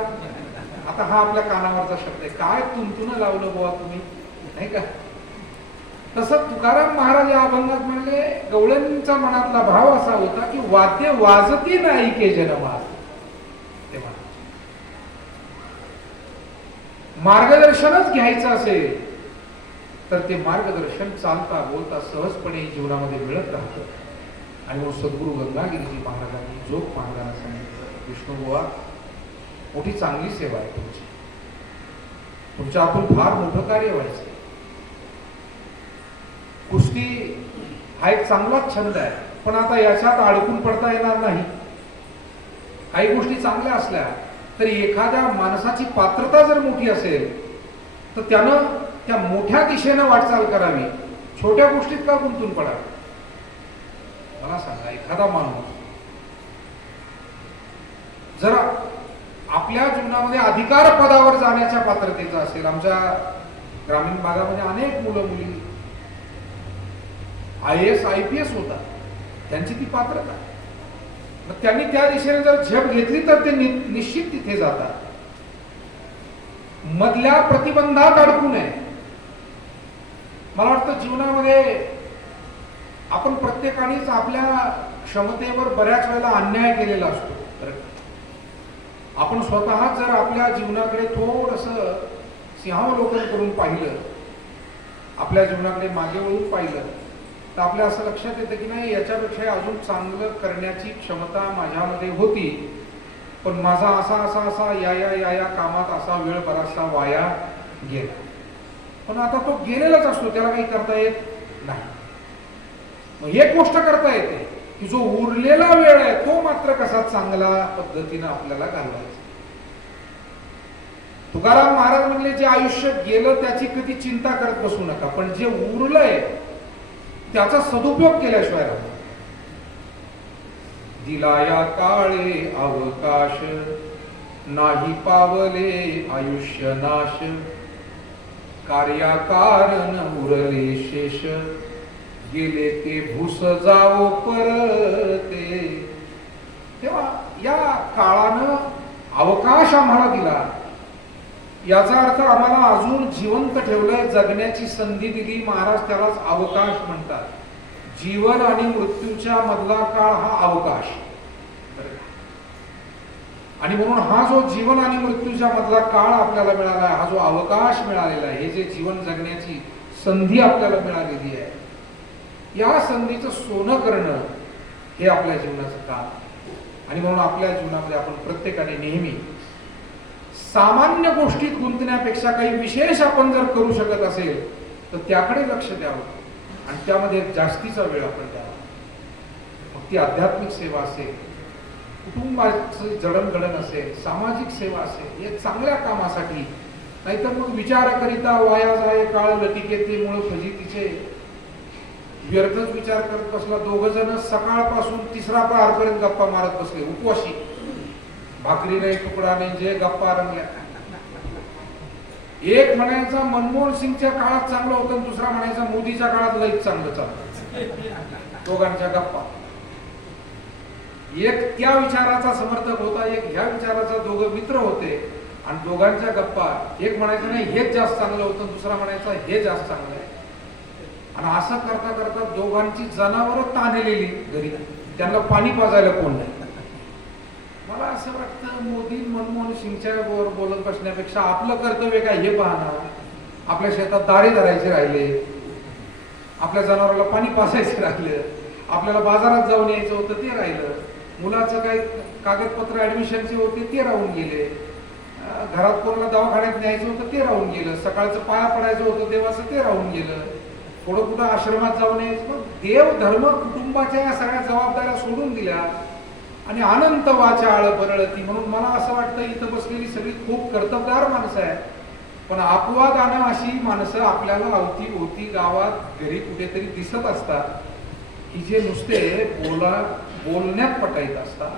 आता हा आपल्या कानावरचा शब्द आहे. काय तुंतुन लावलं बुवा तुम्ही, नाही का? तसं तुकाराम महाराज या अभंगात म्हणले, गवळणींचा मनातला भाव असा होता की वाद्य वाजती नाही के जन्मात. तेव्हा मार्गदर्शनच घ्यायचं असेल तर ते मार्गदर्शन चालता बोलता सहजपणे जीवनामध्ये मिळत राहतं. आणि मग सद्गुरू गंगागिरीजी महाराजांनी जोग महाराजांना सांगितलं, विष्णुबुवा मोठी चांगली सेवा आहे तुमची, तुमच्या हातून फार मोठं कार्य व्हायचं. कुस्ती हा एक चांगलाच छंद आहे, पण आता याच्यात अडकून पडता येणार नाही. काही गोष्टी चांगल्या असल्या तरी एखाद्या माणसाची पात्रता जर मोठी असेल तर त्यानं त्या मोठ्या दिशेनं वाटचाल करावी, छोट्या गोष्टीत का गुंतून पडावी? मला सांगा, एखादा माणूस जर आपल्या जीवनामध्ये अधिकार पदावर जाण्याच्या पात्रतेचा असेल, आमच्या ग्रामीण भागामध्ये अनेक मुलं मुली IAS IPS होतात, त्यांची ती पात्रता. मग त्यांनी त्या दिशेने जर झेप घेतली तर ते निश्चित तिथे जातात. मधल्या प्रतिबंधात अडकू नये. मला वाटतं जीवनामध्ये आपण प्रत्येकानेच आपल्या क्षमतेवर बऱ्याच वेळेला अन्याय केलेला असतो. आपण स्वतः जर आपल्या जीवनाकडे थोडंसं सिंहावलोकन करून पाहिलं, आपल्या जीवनाकडे मागे वळून पाहिलं, तर आपल्या असं लक्षात येतं की नाही, याच्यापेक्षा अजून चांगलं करण्याची क्षमता माझ्यामध्ये होती, पण माझा असा असा असा या कामात असा वेळ बराचसा वाया गेला. पण आता तो गेलेलाच असतो, त्याला काही करता येत नाही. मग एक गोष्ट करता येते की जो उरलेला वेळ आहे तो मात्र कसा चांगला पद्धतीने आपल्याला घालवायचा. तुकाराम महाराज म्हणले, जे आयुष्य गेलं त्याची कधी चिंता करत बसू नका, पण जे उरलंय त्याचा सदुपयोग केल्याशिवाय राहू. दिलाया काळे अवकाश, नाही पावले आयुष्य नाश, कार्याकारण उरले शेष, गेले ते भूस जावो परते. तेव्हा या काळानं अवकाश आम्हाला दिला, याचा अर्थ आम्हाला अजून जिवंत ठेवलंय, जगण्याची संधी दिली. महाराज त्यालाच अवकाश म्हणतात. जीवन आणि मृत्यूच्या मधला काळ हा अवकाश. आणि म्हणून हा जो जीवन आणि मृत्यूच्या मधला काळ आपल्याला मिळाला आहे, हा जो अवकाश मिळालेला आहे, हे जे जीवन जगण्याची संधी आपल्याला मिळालेली आहे, या संधीचं सोनं करणं हे आपल्या जीवनाचं काम. आणि म्हणून आपल्या जीवनामध्ये आपण प्रत्येकाने नेहमी सामान्य गोष्टीत गुंतण्यापेक्षा काही विशेष आपण जर करू शकत असेल तर त्याकडे लक्ष द्यावं आणि त्यामध्ये जास्तीचा वेळ आपण द्यावा. मग ती आध्यात्मिक सेवा असेल, कुटुंबाचं जडणघडण असेल, सामाजिक सेवा असेल, या चांगल्या कामासाठी, नाहीतर मग विचाराकरिता वाया जाय काळ लटिकेते मुळे फजितीचे व्यर्थच विचार करत बसला. दोघ जण सकाळपासून तिसरा प्रहारपर्यंत गप्पा मारत बसले, उपवाशी. भाकरी नाही, तुकडा नाही, जे गप्पा रंगल्या. एक म्हणायचा मनमोहन सिंगच्या काळात चांगलं होतं, दुसरा म्हणायचा मोदीच्या काळात लईच चांगलं चालतं. दोघांच्या गप्पा. एक त्या विचाराचा समर्थक होता, एक ह्या विचाराचा. दोघं मित्र होते आणि दोघांच्या गप्पा. एक म्हणायचं नाही हेच जास्त चांगलं होतं, दुसरा म्हणायचा हे जास्त चांगलं आहे. आणि असं करता करता दोघांची जनावरं ताणलेली घरी, त्यांना पाणी पाजायला कोण नाही. मला असं वाटतं मोदी मनमोहन सिंगच्या वर बोलत बसण्यापेक्षा आपलं कर्तव्य काय हे पाहणं. आपल्या शेतात दारे धरायचे राहिले, आपल्या जनावराला पाणी पाजायचं राहिलं, आपल्याला बाजारात जाऊन यायचं होतं ते राहिलं, मुलाचं काही कागदपत्र ऍडमिशनचे होते ते राहून गेले, घरात कोणाला दवाखान्यात न्यायचं होतं ते राहून गेलं, सकाळचं पाया पडायचं होतं देवाचं ते राहून गेलं, थोडं कुठं आश्रमात जाऊन यायचं. मग देव धर्म कुटुंबाच्या या सगळ्या जबाबदाऱ्या सोडून दिल्या आणि अनंत वाचाळ बरळती. म्हणून मला असं वाटतं इथं बसलेली सगळी खूप कर्तबगार माणसं आहेत, पण अपवादानं अशी माणसं आपल्याला अवतीभोवती गावात घरी कुठेतरी दिसत असतात की जे नुसते बोलण्यात पटाईत असतात.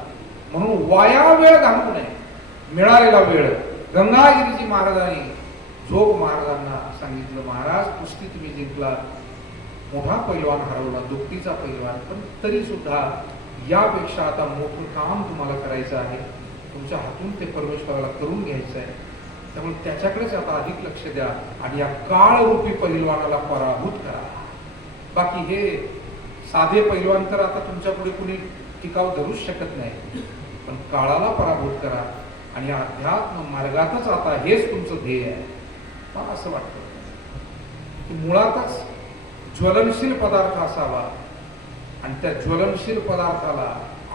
म्हणून वाया वेळ घालवू नये. मिळालेला वेळ. गंगागिरीजी महाराजांनी जोग महाराजांना सांगितलं, महाराज कुस्ती तुम्ही जिंकला, मोठा पैलवान हरवला, दुपटीचा पैलवान, पण तरी सुद्धा यापेक्षा आता मोठं काम तुम्हाला करायचं आहे, तुमच्या हातून ते परमेश्वराला करून घ्यायचं आहे. त्यामुळे त्याच्याकडेच आता अधिक लक्ष द्या आणि या काळरूपी पैलवानाला पराभूत करा. बाकी हे साधे पैलवान तर आता तुमच्या पुढे कुणी टिकाव धरूच शकत नाही, पण काळाला पराभूत करा आणि अध्यात्म मार्गातच आता हेच तुमचं ध्येय आहे. मला असं वाटतं की मुळातच ज्वलनशील पदार्थ असावा आणि त्या ज्वलनशील पदार्थाला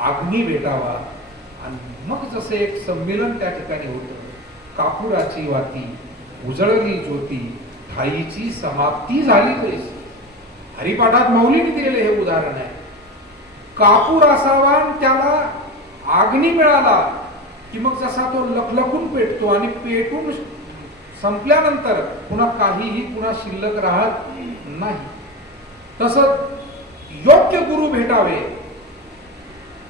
अग्नी भेटावा आणि मग जसे एक संमेलन त्या ठिकाणी होतं, कापुराची वाती उजळली ज्योती ठाईची समाप्ती झाली तैस. हरिपाठात माऊलीने दिलेले हे उदाहरण आहे. कापूर असावा त्याला अग्नी मिळाला की मग जसा तो लखलखून पेटतो आणि पेटून संपल्यानंतर पुन्हा काहीही पुन्हा शिल्लक राहत नाही. तसं योग्य गुरु भेटावे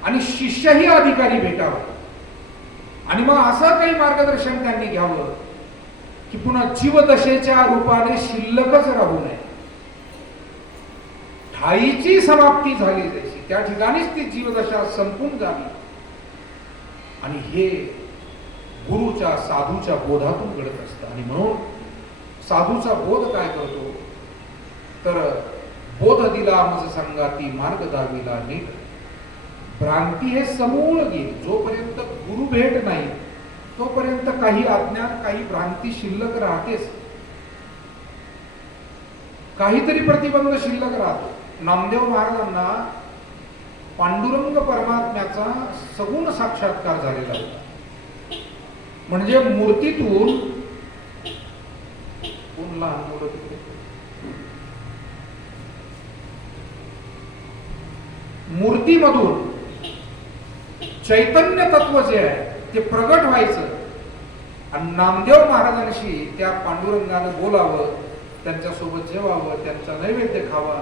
आणि शिष्यही अधिकारी भेटावे आणि मग असं काही मार्गदर्शन त्यांनी घ्यावं की पुन्हा जीवदशेच्या रूपाने शिल्लकच राहू नये. ठाईची समाप्ती झाली जशी त्या ठिकाणीच ती जीवदशा संपून जावी आणि हे गुरुच्या साधूच्या बोधातून घडत असतं. आणि म्हणून साधूचा बोध काय करतो तर बोध दिला मज संगाती मार्ग दाविला नीट. भ्रांती हे समूळ गेली. जोपर्यंत गुरु भेट नाही तोपर्यंत काही अज्ञान काही भ्रांती शिल्लक राहतेच, काहीतरी प्रतिबंध शिल्लक राहतो. नामदेव महाराजांना पांडुरंग परमात्म्याचा सगुण साक्षात्कार झालेला होता. म्हणजे मूर्तीतून मूर्तीमधून चैतन्य तत्व जे आहे ते प्रगट व्हायचं आणि नामदेव महाराजांशी त्या पांडुरंगानं बोलावं, त्यांच्यासोबत जेवावं, त्यांचा नैवेद्य खावा.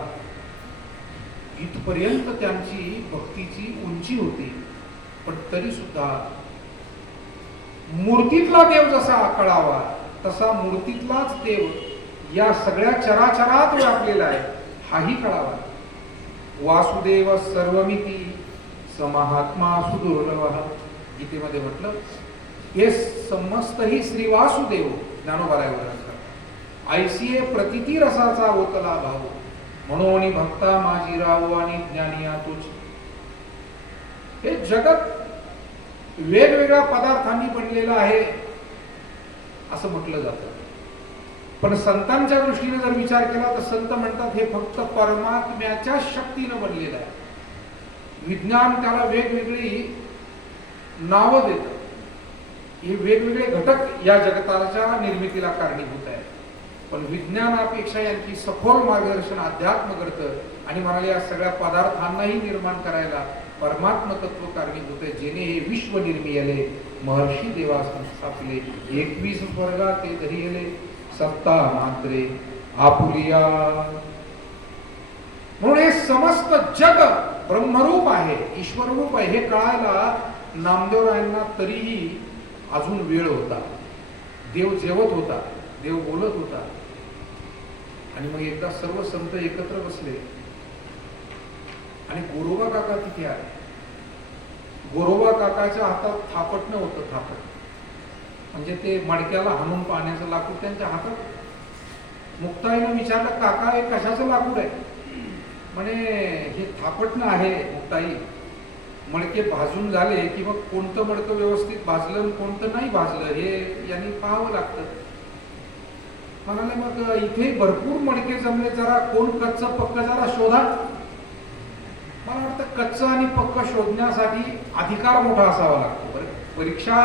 इथपर्यंत त्यांची भक्तीची उंची होती. पण तरी सुद्धा मूर्तीतला देव जसा कळावा तसा मूर्तीतलाच देव या सगळ्या चराचरात व्यापलेला आहे हाही कळावा. वासुदेव सर्वमिती समहात्मा सुदुर्लभ. गीतेमध्ये म्हटलं हे समस्त ही श्री वासुदेव ज्ञानोबारायवर ऐसिये प्रतिती रसाचा ओतला भाव म्हणून भक्ता माझी राव आणि ज्ञानिया तुझ. हे जगत वेगवेगळ्या पदार्थांनी बनलेलं आहे असं म्हटलं जातं. पण संतांच्या दृष्टीने जर विचार केला तर संत म्हणतात हे फक्त परमात्म्याच्या शक्तीनं बनलेलं आहे. विज्ञान त्याला वेगवेगळी नावं देतं. हे वेगवेगळे घटक या जगताच्या निर्मितीला कारणीभूत आहेत. पण विज्ञानापेक्षा यांची सखोल मार्गदर्शन अध्यात्म करतं आणि म्हणाले या सगळ्या पदार्थांनाही निर्माण करायला परमात्म तत्व कारणीभूत आहे, जेणे हे विश्व निर्मियले महर्षी देवा स्थापिले, 21 स्वर्गा ते धरियले सत्ता मात्रे आपुलिया. म्हणून हे समस्त जग ब्रह्मरूप आहे, ईश्वररूप आहे हे कळायला नामदेवरायांना तरीही अजून वेळ होता. देव जेवत होता, देव बोलत होता. आणि मग एकदा सर्व संत एकत्र बसले आणि गोरोबा काका तिथे आले. गोरोबा काकाच्या हातात थापटणं होतं. थापट म्हणजे ते मडक्याला हाणून पाण्याचं लाकूड त्यांच्या हातात. मुक्ताईनं विचारलं, काका हे कशाचं लाकूड आहे? म्हणे हे थापटणं आहे मुक्ताई. मडके भाजून झाले की मग कोणतं मडकं व्यवस्थित भाजलं कोणतं नाही भाजलं हे यांनी पाहावं लागतं. म्हणाले मग इथे भरपूर मडके जमले, जरा कोण कच्चं पक्क जरा शोधा. मला वाटतं कच्चं आणि पक्क शोधण्यासाठी अधिकार मोठा असावा लागतो. परीक्षा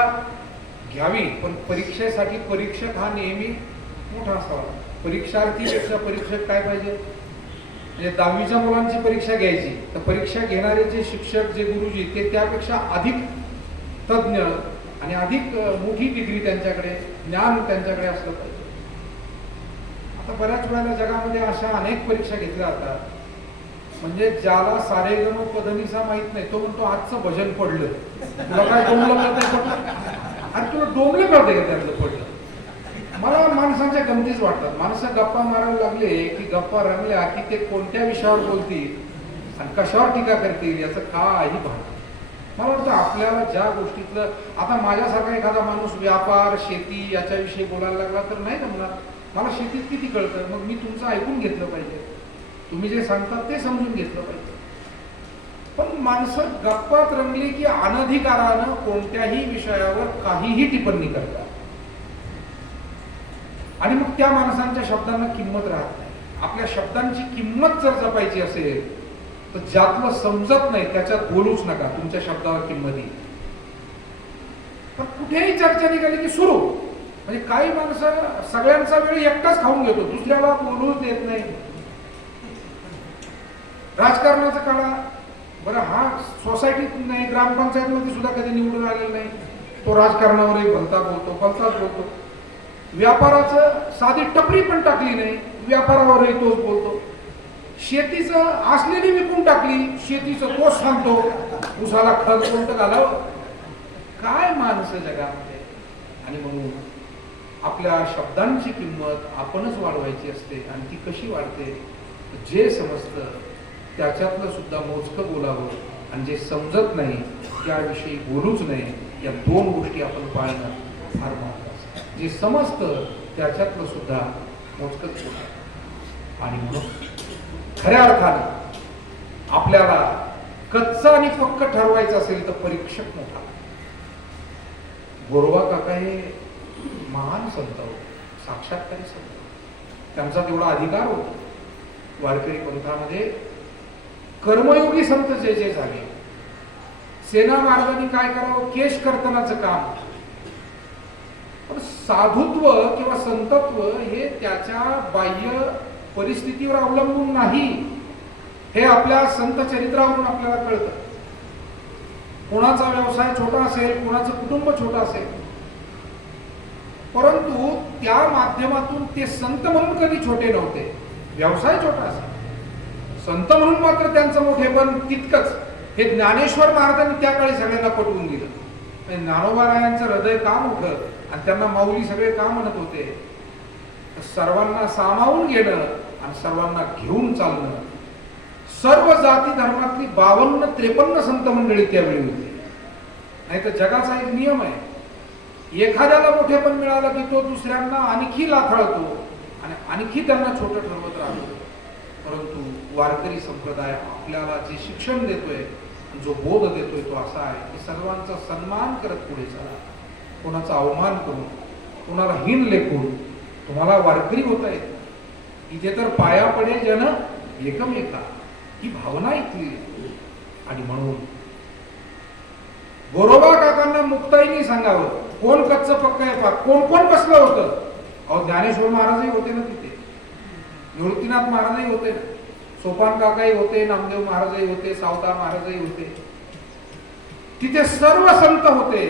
घ्यावी, पण परीक्षेसाठी परीक्षक हा नेहमी मोठा असावा. परीक्षार्थीपेक्षा परीक्षक काय पाहिजे? म्हणजे 10वीच्या मुलांची परीक्षा घ्यायची तर परीक्षा घेणारे जे शिक्षक जे गुरुजी ते त्यापेक्षा अधिक तज्ञ आणि अधिक मोठी डिग्री त्यांच्याकडे, ज्ञान त्यांच्याकडे असलं पाहिजे. आता बऱ्याच वेळेला जगामध्ये अशा अनेक परीक्षा घेतल्या जातात, म्हणजे ज्याला सारेगम पधनिसा माहित नाही तो म्हणतो आजचं भजन पडलं, तुला काय डोंबलं कळतंय? अरे तुला डोंबलं कळतंय का त्यातलं पडलं? मला माणसांच्या गमतीच वाटतात. माणसं गप्पा मारायला लागले की गप्पा रंगल्या की ते कोणत्या विषयावर बोलतील आणि कशावर टीका करतील याचं काही भान. मला वाटतं आपल्याला ज्या गोष्टीतलं, आता माझ्यासारखा एखादा माणूस व्यापार शेती याच्याविषयी बोलायला लागला तर नाही जमणार. मला शेतीत किती कळतं, मग मी तुमचं ऐकून घेतलं पाहिजे, तुम्ही जे सांगतात ते समजून घेतलं पाहिजे. पण माणसं गप्पात रंगली की अनधिकारानं कोणत्याही विषयावर काहीही टिप्पणी करतात आणि मग त्या माणसांच्या शब्दांना किंमत राहत नाही. आपल्या शब्दांची किंमत जर जपायची असेल तर ज्यातलं समजत नाही त्याच्यात बोलूच नका, तुमच्या शब्दावर किंमत येईल. पण कुठेही चर्चा निघाली की सुरू, म्हणजे काही माणसं सगळ्यांचा वेळ एकटाच खाऊन घेतो, दुसऱ्याला बोलूच देत नाही. राजकारणाचं काळा बरं, हा सोसायटीत नाही ग्रामपंचायतीमध्ये सुद्धा कधी निवडून आलेला नाही, तो राजकारणावरही भलताच बोलतो. व्यापाराचं साधी टपरी पण टाकली नाही, व्यापारावरही तोच बोलतो. शेतीचं असलेली विकून टाकली, शेतीचं तोच सांगतो, उसाला खत कोणतं घालावं. काय माणसं जगामध्ये. आणि म्हणून आपल्या शब्दांची किंमत आपणच वाढवायची असते. आणि ती कशी वाढते? जे समजतं त्याच्यातलं सुद्धा मोजकं बोलावं आणि जे समजत नाही त्याविषयी बोलूच नाही. या 2 गोष्टी आपण पाळणं फार महत्वाचं. जे समजतं त्याच्यातलं सुद्धा मोजकंच बोलावं. आणि म्हणून खऱ्या अर्थानं आपल्याला कच्चं आणि पक्क ठरवायचं असेल तर परीक्षक मोठा. गोरोबा काका हे महान संत होते, साक्षात्कारी संत. त्यांचा तेवढा अधिकार होता. वारकरी पंथामध्ये कर्मयोगी संत जे जे झाले, सेना मार्गाने काय करावं, केश कर्तनाचं काम. पण साधुत्व किंवा संतत्व हे त्याच्या बाह्य परिस्थितीवर अवलंबून नाही, हे आपल्या संत चरित्रावरून आपल्याला कळतं. कोणाचा व्यवसाय छोटा असेल, कोणाचं कुटुंब छोटं असेल, परंतु त्या माध्यमातून ते संत म्हणून कधी छोटे नव्हते. व्यवसाय छोटा असेल, संत म्हणून मात्र त्यांचं मोठेपण तितकंच. हे ज्ञानेश्वर महाराजांनी त्या काळी सगळ्यांना पटवून दिलं. ज्ञानोबारायांचं हृदय का मोठं आणि त्यांना माऊली सगळे का म्हणत होते? सर्वांना सामावून घेणं आणि सर्वांना घेऊन चालणं. सर्व जाती धर्मातली 52-53 संत मंडळी त्यावेळी होती. नाही तर जगाचा एक नियम आहे, एखाद्याला मोठेपण मिळालं की तो दुसऱ्यांना आणखी लाथाळतो आणि आणखी त्यांना छोटं ठरवत राहतो. परंतु वारकरी संप्रदाय आपल्याला जे शिक्षण देतोय, जो बोध देतोय तो असा आहे की सर्वांचा सन्मान करत पुढे चला. कोणाचा अवमान करून, कोणाला हीन लेखून तुम्हाला वारकरी होता येत. इथे तर पाया पडे जन एकमेका, ही भावना इथली. आणि म्हणून गोरोबा काकांना मुक्ताईनी सांगावं, कोण कच्चं पक्क आहे पा, कोण कोण बसलं होतं. अहो ज्ञानेश्वर महाराजही होते ना तिथे, निवृत्तीनाथ महाराजही होते, सोपान काकाही होते, नामदेव महाराजही होते, सावता महाराजही होते. तिथे सर्व संत होते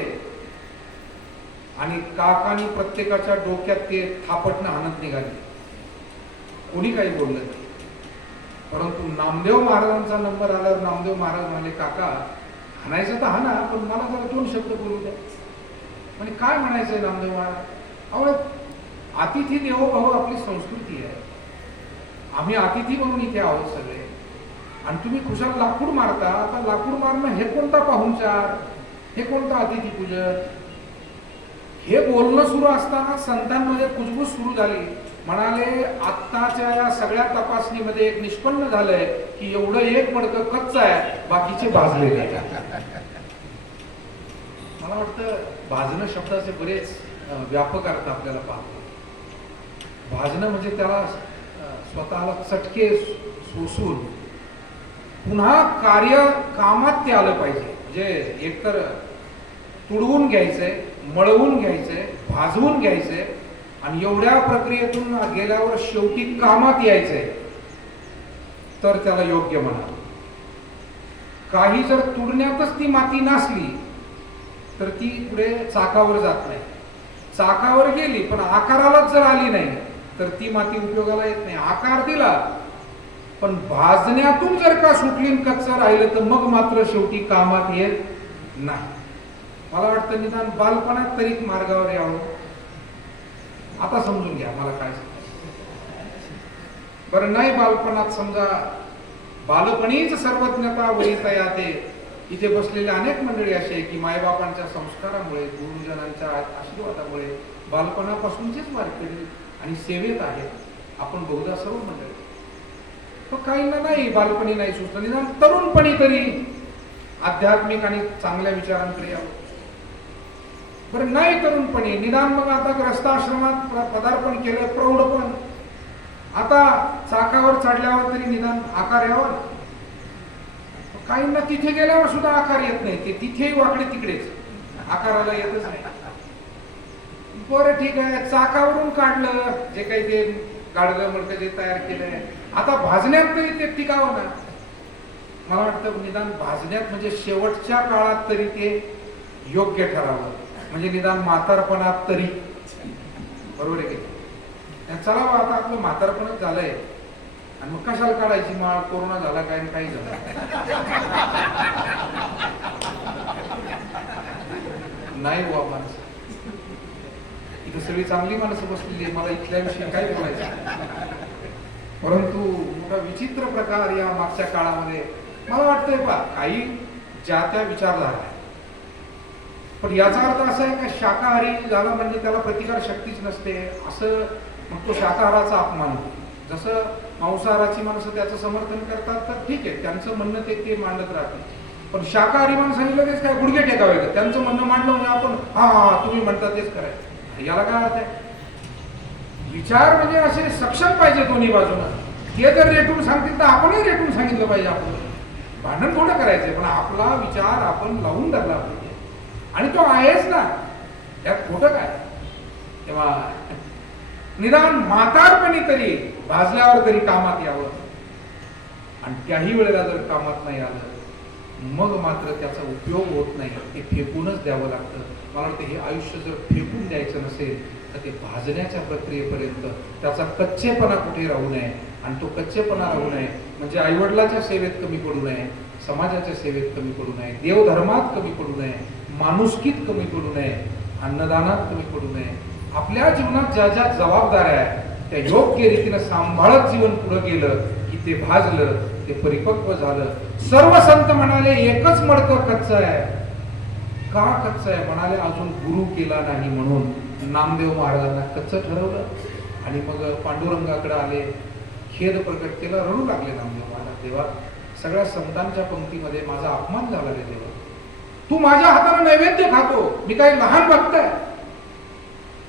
आणि काकानी प्रत्येकाच्या डोक्यात ते थापटणं हाणत निघाले. कोणी काही बोललं नाही. परंतु नामदेव महाराजांचा नंबर आल्यावर नामदेव महाराज म्हणाले, काका हाणायचं तर हाना, पण मला जरा 2 शब्द बोलू द्या. म्हणजे काय म्हणायचंय नामदेव महाराज? अहो, अतिथी देवो भव आपली संस्कृती आहे. आम्ही अतिथी म्हणून इथे आहोत सगळे, आणि तुम्ही खुशाल लाकूड मारता. आता लाकूड मारणं हे कोणता पाहुणचार, हे कोणता अतिथी पूजन? हे बोलणं सुरू असताना संतांमध्ये कुजबूज सुरू झाली. म्हणाले, आत्ताच्या या सगळ्या तपासणीमध्ये एक निष्पन्न झालंय की एवढं एक मडकं कच्चं आहे, बाकीचे भाजलेले आहेत. मला वाटतं भाजणं शब्दाचे बरेच व्यापक अर्थ आपल्याला पाहतो. भाजणं म्हणजे त्याला स्वतःला चटके सोसून पुन्हा कार्य कामात ते आलं पाहिजे. म्हणजे एकतर तुडवून घ्यायचंय, मळवून घ्यायचंय, भाजवून घ्यायचंय, आणि एवढ्या प्रक्रियेतून गेल्यावर शेवटी कामात यायचंय, तर त्याला योग्य म्हणा. काही जर तुडण्यातच ती माती नसली तर ती पुढे चाकावर जात नाही. चाकावर गेली पण आकारालाच जर आली नाही तर ती माती उपयोगाला येत नाही. आकार दिला पण भाजण्यातून जर का सुटली कच्चं राहिलं तर मग मात्र शेवटी कामात येत नाही. मला वाटतं निदान बालपणात तरी मार्गावर यावं. आता समजून घ्या मला काय बरं. नाही बालपणात समजा बालपणीच सर्वज्ञता वरिता याते. इथे बसलेले अनेक मंडळी असे आहे की मायबापांच्या संस्कारामुळे, गुरुजनांच्या आशीर्वादामुळे बालपणापासूनचीच वारकरी आणि सेवेत आहेत. आपण बहुधा सर्व मंडळी. पण काहींना नाही, बालपणी नाही सुचलं, निदान तरुणपणी तरी आध्यात्मिक आणि चांगल्या विचारांकडे यावं. बरं नाही तरुणपणी, निदान मग आता ग्रस्ताश्रमात पदार्पण केलं, प्रौढपण. आता चाकावर चढल्यावर तरी निदान आकार यावा. काहींना तिथे गेल्यावर सुद्धा आकार येत नाही, ते तिथेही वाकडे तिकडेच, आकाराला येतच नाही. बरं ठीक आहे, चाकावरून काढलं जे काही ते गाडगं मडकं जे तयार केलंय, आता भाजण्यात तरी ते टिकावं ना. मला वाटतं निदान भाजण्यात म्हणजे शेवटच्या काळात तरी ते योग्य ठरावं. म्हणजे निदान म्हातारपणात तरी, बरोबर आहे की? चला आता आपलं म्हातारपणच झालंय आणि मग कशाला काढायची माळ? कोरोना झाला काय आणि काही झालं नाही बुवा. माणसं इथं सगळी चांगली माणसं बसलेली, मला इथल्या विषयी काय बोलायचं. परंतु मोठा विचित्र प्रकार या मागच्या काळामध्ये मला वाटतंय पा काही ज्या त्या विचारधारा आहे. पण याचा अर्थ असा आहे का शाकाहारी झाला म्हणजे त्याला प्रतिकार शक्तीच नसते असं, मग तो शाकाहाराचा अपमान होतो. जसं मांसाहाराची माणसं त्याचं समर्थन करतात तर ठीक आहे, त्यांचं म्हणणं ते मांडत राहते. पण शाकाहारी माणसांनी लगेच काय गुडघे टेकावे का? त्यांचं म्हणणं मांडलं म्हणजे आपण हा तुम्ही म्हणता तेच करायचं. याला काय अर्थ आहे? विचार म्हणजे असे सक्षम पाहिजे दोन्ही बाजूला. ते जर रेटून सांगतील तर आपणही रेटून सांगितलं पाहिजे. आपण भांडण थोडं करायचंय, पण आपला विचार आपण लावून धरला पाहिजे. आणि तो आहेच ना, त्यात खोटं काय. तेव्हा निदान म्हातारपणी तरी भाजल्यावर तरी कामात यावं. आणि त्याही वेळेला जर कामात नाही आलं मग मात्र त्याचा उपयोग होत नाही, ते फेकूनच द्यावं लागतं. मला वाटतं हे आयुष्य जर फेकून द्यायचं नसेल तर ते भाजण्याच्या प्रक्रियेपर्यंत त्याचा कच्चेपणा कुठे राहू नये. आणि तो कच्चेपणा राहू नये म्हणजे आईवडिलाच्या सेवेत कमी पडू नये, समाजाच्या सेवेत कमी पडू नये, देवधर्मात कमी पडू नये, माणुसकीत कमी पडू नये, अन्नदानात कमी पडू नये. आपल्या जीवनात ज्या ज्या जबाबदाऱ्या आहेत त्या योग्य रीतीनं सांभाळत जीवन पुढे गेलं की ते भाजलं, ते परिपक्व झालं. सर्व संत म्हणाले एकच मडकं कच्चं आहे. का कच्चं आहे म्हणाले? अजून गुरु केला नाही म्हणून. नामदेव महाराजांना कच्चं ठरवलं आणि मग पांडुरंगाकडे आले, खेद प्रकट केला, रडू लागले नामदेव महाराज. देवा, सगळ्या संतांच्या पंक्तीमध्ये माझा अपमान झाला रे देवा. तू माझ्या हाताने नैवेद्य खातो, मी काही लहान भक्त आहे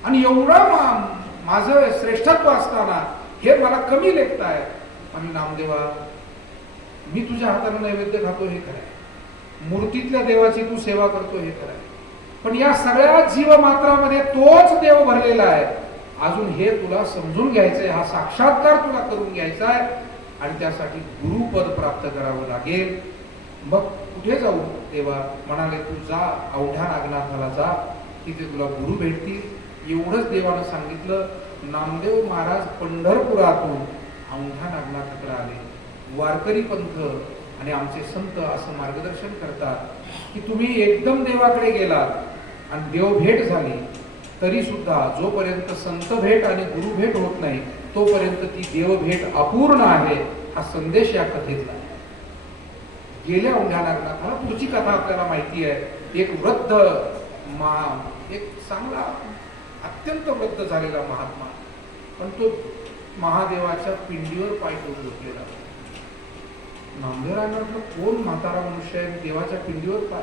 आणि एवढं माझं श्रेष्ठत्व असताना हे मला कमी लेखताय. आणि नामदेवा, मी तुझ्या हाताने नैवेद्य खातो हे खरं आहे, मूर्तीतल्या देवाची तू सेवा करतो हे खरं आहे, पण या सगळ्या जीवमात्रामध्ये तोच देव भरलेला आहे. अजून हे तुला समजून घ्यायचंय, हा साक्षात्कार तुला करून घ्यायचा आहे आणि त्यासाठी गुरुपद प्राप्त करावं लागेल. मग कुठे जाऊ देवा? म्हणाले तू जा अवघ्या नागनाथाला जा, तिथे तुला गुरु भेटतील. एवढंच देवानं सांगितलं. नामदेव महाराज पंढरपुरातून अवघ्या नागनाथाकडे आले. वारकरी पंथ आणि आमचे संत असं मार्गदर्शन करतात की तुम्ही एकदम देवाकडे गेलात आणि देव भेट झाली तरी सुद्धा जोपर्यंत संत भेट आणि गुरु भेट होत नाही तोपर्यंत ती देव भेट अपूर्ण आहे, हा संदेश या कथेतला आहे. गेल्या अवघ्या नागनाथाला पुढची कथा आपल्याला माहिती आहे. एक वृद्ध एक चांगला अत्यंत वृद्ध झालेला महात्मा, पण तो महादेवाच्या पिंडीवर पाय ठेवून झोपलेला. नामदेवरायांना म्हटलं कोण म्हातारा मनुष्य आहे देवाच्या पिंडीवर पाय?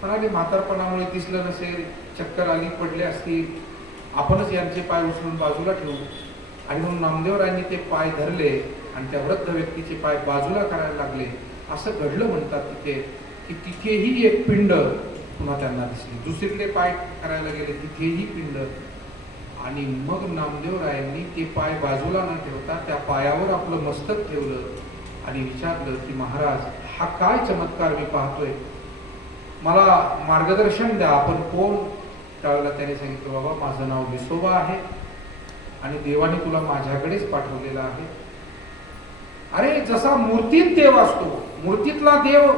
म्हणाले म्हातारपणामुळे दिसलं नसेल, चक्कर आली, पडले असतील, आपणच यांचे पाय उचलून बाजूला ठेवू. आणि म्हणून नामदेवरायांनी ते पाय धरले आणि त्या वृद्ध व्यक्तीचे पाय बाजूला करायला लागले. असं घडलं म्हणतात तिथे की तिथेही एक पिंड पुन्हा त्यांना दिसली. दुसरीकडे पाय करायला गेले, तिथेही पिंड. आणि मग नामदेवरायांनी ते पाय बाजूला न ठेवता त्या पायावर आपलं मस्तक ठेवलं आणि विचारलं की महाराज, हा काय चमत्कार मी पाहतोय, मला मार्गदर्शन द्या, आपण कोण? त्यावेळेला त्याने सांगितलं बाबा माझं नाव विसोबा आहे आणि देवाने तुला माझ्याकडेच पाठवलेलं आहे. अरे जसा मूर्तीत देव असतो, मूर्तीतला देव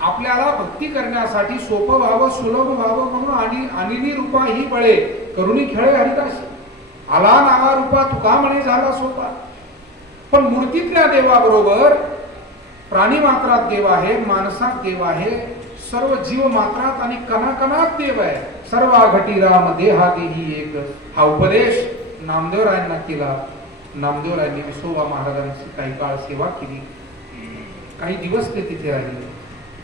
आपल्याला भक्ती करण्यासाठी सोपं व्हावं, सुलभ व्हावं म्हणून अनिली रूपा ही बळे करुणी खेळे हरिदासी, आला नावा रूपा तुका म्हणे झाला सोपा. पण मूर्तीतल्या देवाबरोबर प्राणी मात्रात देव आहे, माणसात देव आहे, सर्व जीव मात्रात आणि कणाकणात देव आहे. सर्व घटी राम देहा देही एक, हा उपदेश नामदेवरायांना केला. नामदेवरायांनी विसोबा महाराजांची काही काळ सेवा केली, काही दिवस ते तिथे राहिले,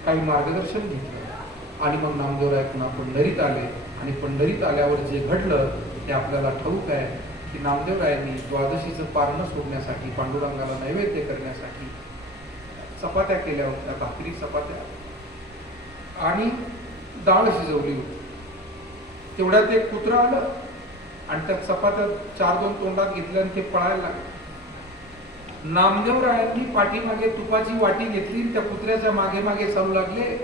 काही मार्गदर्शन घेतलं आणि मग नामदेवराय पुन्हा पंढरीत आले. आणि पंढरीत आल्यावर जे घडलं ते आपल्याला ठाऊक आहे की नामदेवरायांनी द्वादशीचं पारणं सोडण्यासाठी, पांडुरंगाला नैवेद्य करण्यासाठी चपात्या केल्या होत्या, भाकरी चपात्या आणि डाळ शिजवली होती. तेवढ्यात एक कुत्रं आलं आणि त्या चपात्या 4-2 तोंडात घेतल्या आणि ते पळायला लागले. नामदेवरायांनी पाठीमागे तुपाची वाटी घेतली, त्या कुत्र्याच्या मागे मागे चालू लागले.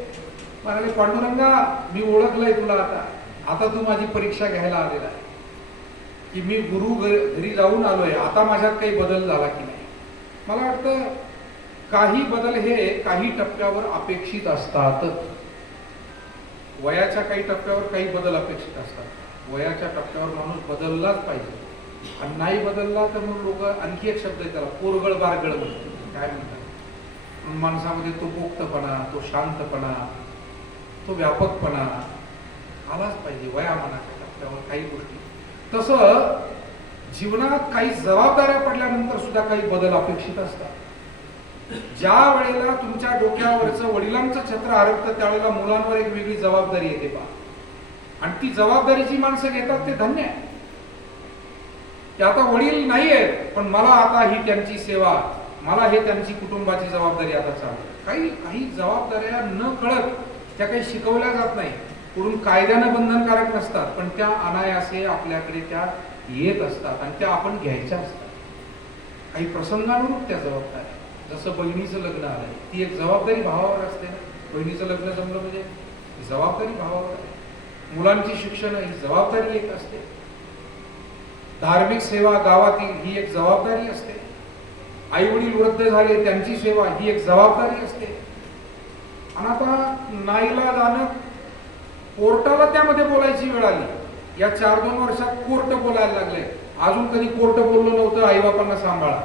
म्हणाले पांडुरंगा, मी ओळखलंय तुला, आता तू माझी परीक्षा घ्यायला आलेला आहे की मी गुरु घरी जाऊन आलोय, आता माझ्यात काही बदल झाला की नाही. मला वाटतं काही बदल हे काही टप्प्यावर अपेक्षित असतात. वयाच्या काही टप्प्यावर काही बदल अपेक्षित असतात. वयाच्या टप्प्यावर माणूस बदललाच पाहिजे आणि नाही बदलला तर मग लोक आणखी एक शब्द आहे त्याला पोरगळ बारगळ म्हणतात. काय म्हणतात? माणसामध्ये तो पोक्तपणा, तो शांतपणा, तो व्यापकपणा आलाच पाहिजे वयामानाच्या टप्प्यावर काही गोष्टी. तसं जीवनात काही जबाबदाऱ्या पडल्यानंतर सुद्धा काही बदल अपेक्षित असतात. ज्या वेळेला तुमच्या डोक्यावरचं वडिलांचं छत्र हरपतं त्यावेळेला मुलांवर एक वेगळी जबाबदारी येते पहा, आणि ती जबाबदारी जी माणसं घेतात ते धन्य आहे. ते आता वडील नाही आहेत पण मला आता ही त्यांची सेवा, मला हे त्यांची कुटुंबाची जबाबदारी आता चालू. काही जबाबदाऱ्या न कळत त्या काही शिकवल्या जात नाही, पुढून कायद्यानं बंधनकारक नसतात, पण त्या अनायासे आपल्याकडे त्या येत असतात आणि त्या आपण घ्यायच्या असतात. काही प्रसंगानुरूप त्या जबाबदाऱ्या, जसं बहिणीचं लग्न आलंय, ती एक जबाबदारी भावावर असते ना. बहिणीचं लग्न जमलं म्हणजे जबाबदारी भावावर आहे. मुलांची शिक्षण ही जबाबदारी एक असते. धार्मिक सेवा गावातील ही एक जबाबदारी असते. आई वडील वृद्ध झाले त्यांची सेवा ही एक जबाबदारी असते. आणि आता नाईलाजानं कोर्टाला त्यामध्ये बोलायची वेळ आली. या 4-2 वर्षात कोर्ट बोलायला लागले. अजून कधी कोर्ट बोललं नव्हतं आईबापांना सांभाळा,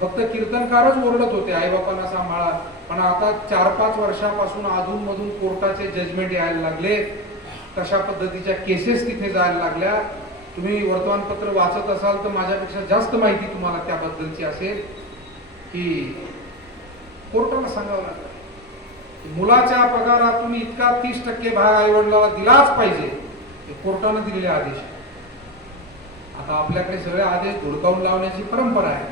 फक्त कीर्तनकारच ओरडत होते आईबापांना सांभाळा. पण आता 4-5 वर्षापासून अधून मधून कोर्टाचे जजमेंट यायला लागले. तशा पद्धतीच्या केसेस तिथे जायला लागल्या. तुम्ही वर्तमानपत्र वाचत असाल तर माझ्यापेक्षा जास्त माहिती तुम्हाला त्याबद्दलची असेल की कोर्टाला सांगावं लागलं मुलाच्या पगारातून इतका 30% भाग आईवडिलाला दिलाच पाहिजे. हे कोर्टाने दिलेले आदेश. आता आपल्याकडे सगळे आदेश धुडकावून लावण्याची परंपरा आहे,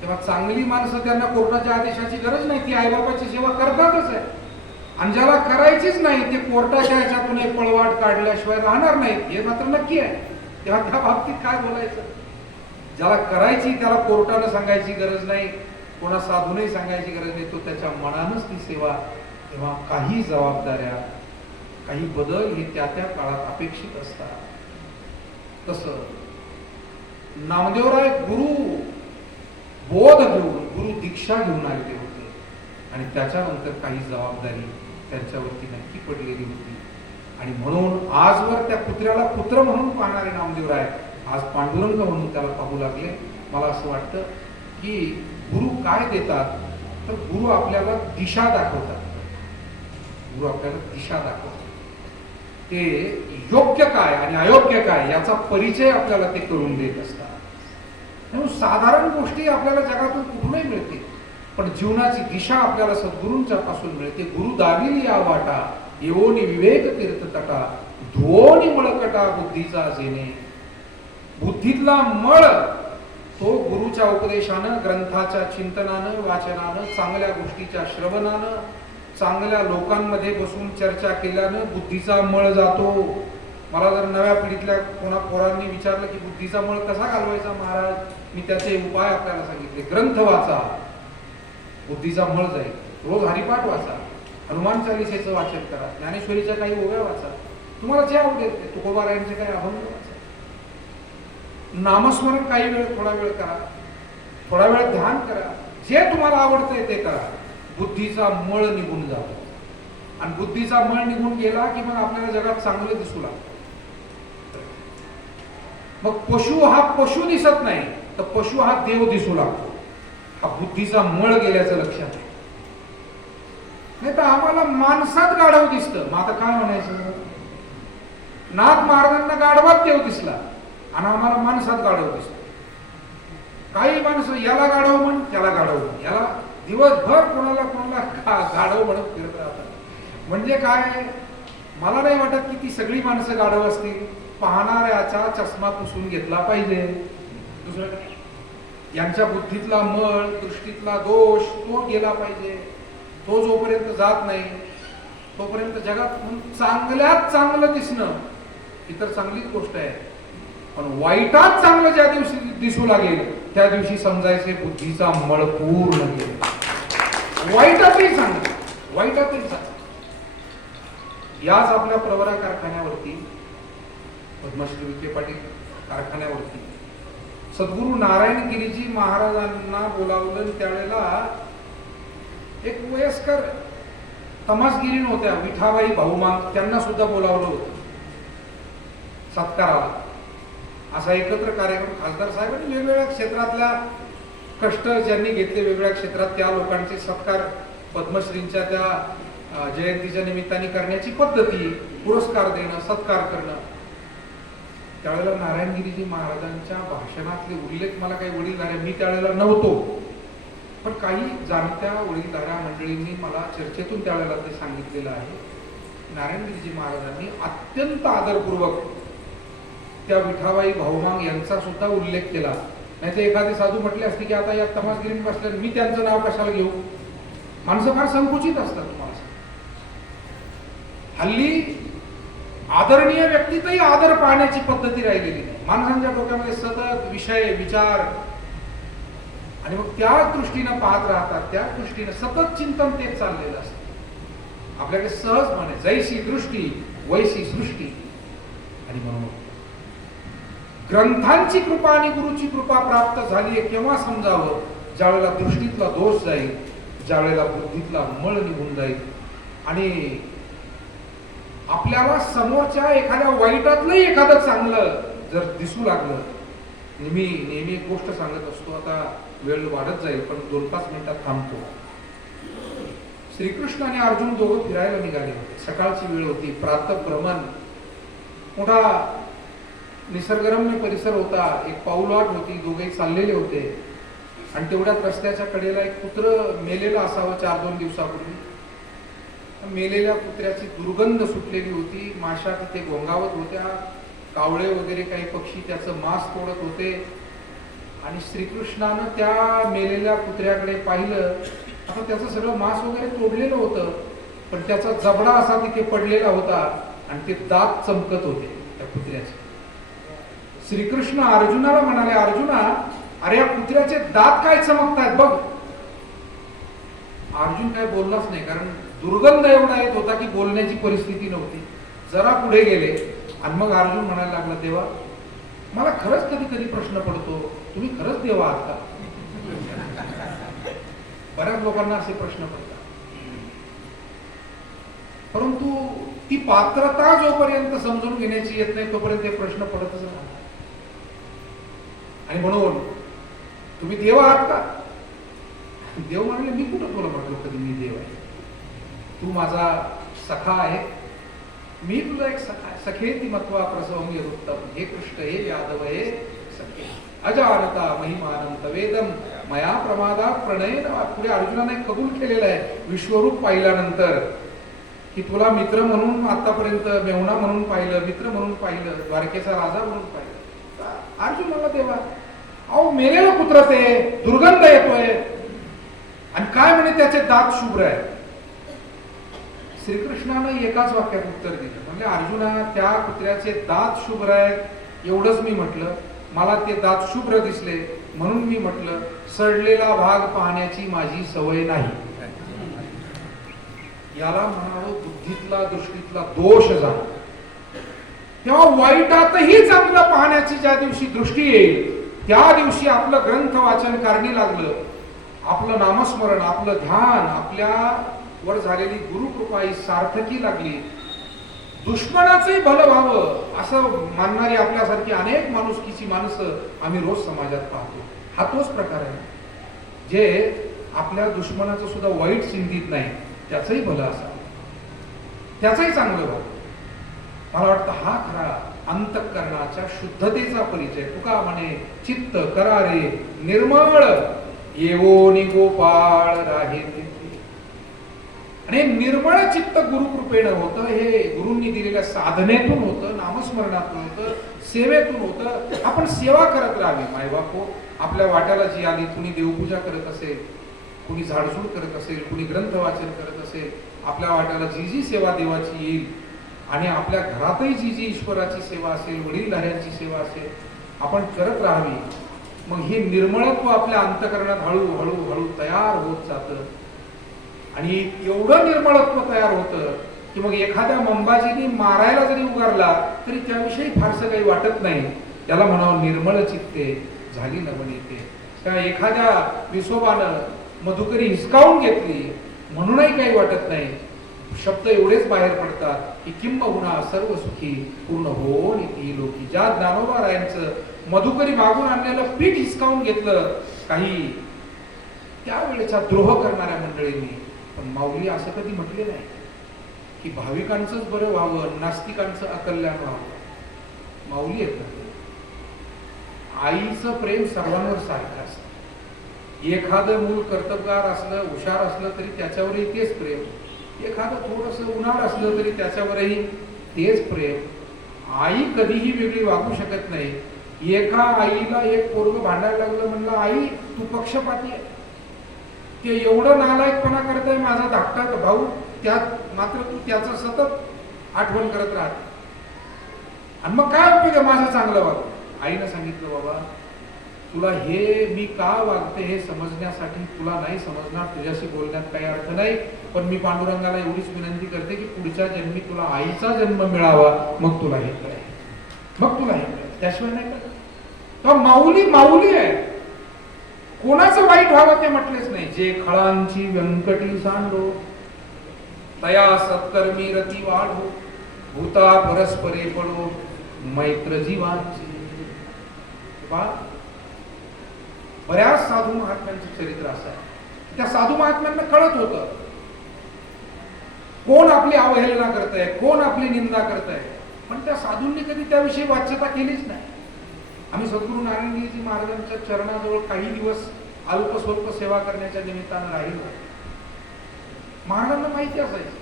तेव्हा चांगली माणसं त्यांना कोर्टाच्या आदेशाची गरज नाही, ती आईबापाची सेवा करतातच आहे. आणि ज्याला करायचीच नाही ते कोर्टाच्या ह्याच्यातून एक पळवाट काढल्याशिवाय राहणार नाहीत, हे मात्र नक्की आहे. तेव्हा त्या बाबतीत काय बोलायचं? ज्याला करायची त्याला कोर्टानं सांगायची गरज नाही. कोणा साधूनही सांगायची गरज नाही, तो त्याच्या मनानंच ती सेवा. तेव्हा काही जबाबदाऱ्या, काही बदल हे त्या त्या काळात अपेक्षित असतात. तसं नामदेवराय गुरु बोध घेऊन, गुरु दीक्षा घेऊन आलेले होते आणि त्याच्यानंतर काही जबाबदारी त्यांच्यावरती नक्की पडलेली होती. आणि म्हणून आजवर त्या पुत्र्याला पुत्र म्हणून पाहणारे नामदेवराय आज पांडुरंग म्हणून त्याला पाहू लागले. मला असं वाटतं की गुरु काय देतात, तर गुरु आपल्याला दिशा दाखवतात. गुरु आपल्याला दिशा दाखवतात. ते योग्य काय आणि अयोग्य काय याचा परिचय आपल्याला ते करून देत असतात. म्हणून साधारण गोष्टी आपल्याला जगातून कुठूनही मिळते, पण जीवनाची दिशा आपल्याला सद्गुरूंच्या पासून मिळते. गुरु दाविली या वाटा, येवोनी विवेक तीर्थ तटा, धुवोनी मळकटा बुद्धीचा जेणे. बुद्धीतला मळ तो गुरुच्या उपदेशानं, ग्रंथाच्या चिंतनानं, वाचनानं, चांगल्या गोष्टीच्या श्रवणानं, चांगल्या लोकांमध्ये बसून चर्चा केल्यानं बुद्धीचा मळ जातो. मला जर नव्या पिढीतल्या कोणा पोरांनी विचारलं की बुद्धीचा मळ कसा घालवायचा महाराज, मी त्याचे उपाय आपल्याला सांगितले. ग्रंथ वाचा, बुद्धीचा मळ जाईल. रोज हरिपाठ वाचा, हनुमान चालिसेचं वाचन करा, ज्ञानेश्वरीच्या काही ओव्या वाचा, तुम्हाला जे आवडेल ते, तुकोबारायांचे काही अभंग वाचा. नामस्मरण काही वेळ, थोडा वेळ करा, थोडा वेळ ध्यान करा, जे तुम्हाला आवडतंय ते करा. बुद्धीचा मळ निघून जातो आणि बुद्धीचा मळ निघून गेला की मग आपल्याला जगात चांगलं दिसू लागतं. मग पशु हा पशु दिसत नाही, तर पशु हा देव दिसू लागतो. हा बुद्धीचा मळ गेल्याचं लक्षात आहे. नाही तर आम्हाला माणसात गाढव दिसतं, मग आता काय म्हणायचं. नाथ महाराजांना गाढवात देव दिसला आणि आम्हाला माणसात गाढव दिसतो. काही माणसं याला गाढव म्हण, त्याला गाढव म्हण, याला दिवसभर कोणाला कोणाला गाढव म्हणत फिरत राहतात. म्हणजे काय, मला नाही वाटत की ती सगळी माणसं गाढव असतील. पाहणाऱ्याचा चष्मा पुसून घेतला पाहिजे, दुसरं काय. यांच्या बुद्धीतला मळ, दृष्टीतला दोष तो गेला पाहिजे. तो जोपर्यंत जात नाही तोपर्यंत जगात चांगल्यात चांगलं दिसणं ही तर चांगलीच गोष्ट आहे, पण वाईटात चांगलं ज्या दिवशी दिसू लागेल त्या दिवशी समजायचे बुद्धीचा मळ पूर्ण गेला. वाईटातही चांगलं, वाईटातही चांगलं. याच आपल्या प्रवरा कारखान्यावरती, पद्मश्री विखे पाटील कारखान्यावरती सद्गुरू नारायणगिरीजी महाराजांना बोलावलं. त्यावेळेला एक वयस्कर तमासगिरीण होत्या विठाबाई भाऊमांग, त्यांना सुद्धा बोलावलं होतं सत्काराला. असा एकत्र कार्यक्रम खासदार साहेबांनी वेगवेगळ्या क्षेत्रातल्या कष्ट ज्यांनी घेतले वेगवेगळ्या क्षेत्रात त्या लोकांचे सत्कार पद्मश्रींच्या त्या जयंतीच्या निमित्ताने करण्याची पद्धती, पुरस्कार देणं, सत्कार करणं. त्यावेळेला नारायणगिरीजी महाराजांच्या भाषणातले उल्लेख मला काही वडीलधाऱ्या, मी त्यावेळेला नव्हतो, पण काही जाणत्या वडीलधाऱ्या मंडळींनी मला चर्चेतून त्यावेळेला ते सांगितलेलं आहे. नारायणगिरीजी महाराजांनी अत्यंत आदरपूर्वक त्या विठाबाई भाऊमांग यांचा सुद्धा उल्लेख केला. नाही तर एखादी साधू म्हटले असते की आता या तमासगिरीत बसल्या, मी त्यांचं नाव कशाला घेऊ. माणसं फार संकुचित असतात. तुम्हाला हल्ली आदरणीय व्यक्तीतही आदर पाहण्याची पद्धती राहिलेली नाही. माणसांच्या डोक्यामध्ये सतत विषय, विचार, आणि मग त्या दृष्टीनं पाहत राहतात, त्या दृष्टीनं सतत चिंतन तेच चाललेलं असतं. आपल्याकडे सहज म्हणे जैसी दृष्टी वैसी सृष्टी. आणि म्हणून ग्रंथांची कृपा आणि गुरुची कृपा प्राप्त झाली केव्हा समजावं, ज्यावेळेला दृष्टीतला दोष जाईल, ज्यावेळेला बुद्धीतला मळ निघून जाईल आणि आपल्याला समोरच्या एखाद्या वाईटातलंही एखादं चांगलं जर दिसू लागलं. मी नेहमी एक गोष्ट सांगत असतो, आता वेळ वाढत जाईल पण 2-5 मिनिटात थांबतो. श्रीकृष्ण आणि अर्जुन दोघं फिरायला निघाले होते. सकाळची वेळ होती, प्रातःभ्रमण, मोठा निसर्गरम्य परिसर होता. एक पाऊलवाट होती, दोघे चाललेले होते आणि तेवढ्यात रस्त्याच्या कडेला एक कुत्र मेलेलं असावं 4-2 दिवसापूर्वी. मेलेल्या कुत्र्याची दुर्गंध सुटलेली होती. माशा तिथे घोंगावत होत्या, कावळे वगैरे काही पक्षी त्याचं मांस तोडत होते. आणि श्रीकृष्णानं त्या मेलेल्या कुत्र्याकडे पाहिलं. आता त्याचं सगळं मांस वगैरे तोडलेलं होतं, पण त्याचा जबडा असा तिथे पडलेला होता आणि ते दात चमकत होते त्या कुत्र्याचे. श्रीकृष्ण अर्जुनाला म्हणाले, अर्जुना, अरे या कुत्र्याचे दात काय चमकतायत बघ. अर्जुन काय बोललाच नाही, कारण दुर्गंध एवढा येत होता की बोलण्याची परिस्थिती नव्हती. जरा पुढे गेले आणि मग अर्जुन म्हणायला लागला, देवा मला खरंच कधी कधी प्रश्न पडतो, तुम्ही खरंच देवा आहात का? बऱ्याच लोकांना असे प्रश्न पडतात, परंतु ती पात्रता जोपर्यंत समजून घेण्याची येत नाही तोपर्यंत ते प्रश्न पडतच नाही. आणि म्हणून तुम्ही देव आहात का? देव म्हणले, मी कुठं तुला म्हटलं कधी मी देव आहे? तू माझा सखा आहे, मी तुझा एक सखा आहे. सखेती मत्वा प्रसवमी उत्तम, हे कृष्ण हे यादव हे सखे अजानता महिमानंत वेदम मया प्रमादात प्रणय. पुढे अर्जुनाने कबूल केलेलं आहे विश्वरूप पाहिल्यानंतर, की तुला मित्र म्हणून आतापर्यंत मेहुणा म्हणून पाहिलं, मित्र म्हणून पाहिलं, द्वारकेचा राजा म्हणून पाहिलं. अर्जुन म्हणला, देवा अहो मेलेलं कुत्र ते, दुर्गंध येतोय, आणि काय म्हणे त्याचे दात शुभ्र आहे. श्रीकृष्णानं एकाच वाक्यात उत्तर दिलं, म्हणजे अर्जुना त्या कुत्र्याचे दात शुभ्र आहेत एवढंच मी म्हटलं, मला ते दात शुभ्र दिसले म्हणून मी म्हटलं सडलेला भाग पाहण्याची माझी सवय नाही. याला म्हणावं बुद्धीतला दृष्टीतला दोष झाला. तेव्हा वाईटातही चांगलं पाहण्याची ज्या दिवशी दृष्टी येईल त्या दिवशी आपलं ग्रंथ वाचन कारणी लागलं, आपलं नामस्मरण, आपलं ध्यान, आपल्या वर झालेली गुरुकृपा ही सार्थकी लागली, दुश्मनाचंही भलं व्हावं असं मानणारी आपल्यासारखी अनेक माणुसकीची माणसं आम्ही रोज समाजात पाहतो. हा तोच प्रकार आहे जे आपल्या दुश्मनाचं सुद्धा वाईट चिंतित नाही, त्याचंही भलं असावं, त्याचंही चांगलं व्हावं. मला वाटतं हा खरा अंतःकरणाच्या शुद्धतेचा परिचय. तुका म्हणे चित्त करारे निर्मळ, येवो निगोपाळ राहे. आणि निर्मळ चित्त गुरुकृपेनं होतं, हे गुरूंनी दिलेल्या साधनेतून होतं, नामस्मरणातून होतं, सेवेतून होतं. आपण सेवा करत राहावी. मायबापो आपल्या वाट्याला जी आली, कुणी देवपूजा करत असेल, कुणी झाडझूड करत असेल, कुणी ग्रंथ वाचन करत असेल, आपल्या वाट्याला जी जी सेवा देवाची येईल आणि आपल्या घरातही जी जी ईश्वराची सेवा असेल, वडीलधाऱ्यांची सेवा असेल, आपण करत राहावी. मग हे निर्मळत्व आपल्या अंतःकरणात हळूहळू हळू तयार होत जातं. आणि एवढं निर्मळत्व तयार होतं की मग एखाद्या मंबाजीने मारायला जरी उगारला तरी त्याविषयी फारसं काही वाटत नाही. त्याला म्हणावं निर्मळ चित्ते झाली नवनीते. त्या एखाद्या विसोबानं मधुकरी हिसकावून घेतली म्हणूनही काही वाटत नाही. शब्द एवढेच बाहेर पडतात की किंबहुना सर्व सुखी पूर्ण हो नीती लोकी. ज्या ज्ञानोबा रायांचं मधुकरी मागून आणलेलं पीठ हिसकावून घेतलं काही त्यावेळेचा द्रोह करणाऱ्या मंडळींनी, पण माऊली असं कधी म्हटले नाही की भाविकांचंच बरं व्हावं, नास्तिकांचं अकल्याण व्हावं. माऊली येतात आईचं प्रेम सर्वांवर सारखं असतं. एखादं मूल कर्तबगार असलं, हुशार असलं तरी त्याच्यावरही तेच प्रेम, एखादं थोडंसं उन्हाळ असलं तरी त्याच्यावरही तेच प्रेम. आई कधीही वेगळी वागू शकत नाही. एका आईला एक पोरगं भांडायला लागलं, म्हणलं आई तू पक्षपाती आहे, ते एवढं नालायकपणा करतंय माझा धाकटा भाऊ, त्यात मात्र तू त्याचं सतत आठवण करत राहत, आणि मग काय उपयोग आहे माझं चांगलं वागणं. आईनं सांगितलं, बाबा तुला हे मी का वागते हे समजण्यासाठी तुला नाही समजणार, तुझ्याशी बोलण्यात काही अर्थ नाही, पण मी पांडुरंगाला एवढीच विनंती करते की पुढच्या जन्मी तुला आईचा जन्म मिळावा, मग तुला हे कळेल, मग तुला हे कळेल, त्याशिवाय नाही कळेल. तर माऊली माऊली आहे, कोणाचं वाईट व्हावं ते म्हटलेच नाही. जे खळांची व्यंकटी सांडो तया सत्कर्मी रती वाढो, भूता परस्परे पडो मैत्र जीवांची. बऱ्याच साधू महात्म्यांचं चरित्र असं आहे, त्या साधू महात्म्यांना कळत होतं कोण आपली अवहेलना करत आहे, कोण आपली निंदा करत आहे, पण त्या साधूंनी कधी त्याविषयी वाच्यता केलीच नाही. आम्ही सद्गुरू नारायणजी महाराजांच्या चरणाजवळ काही दिवस अल्प स्वल्प सेवा करण्याच्या निमित्तानं राहिलो. महाराजांना माहिती असायचं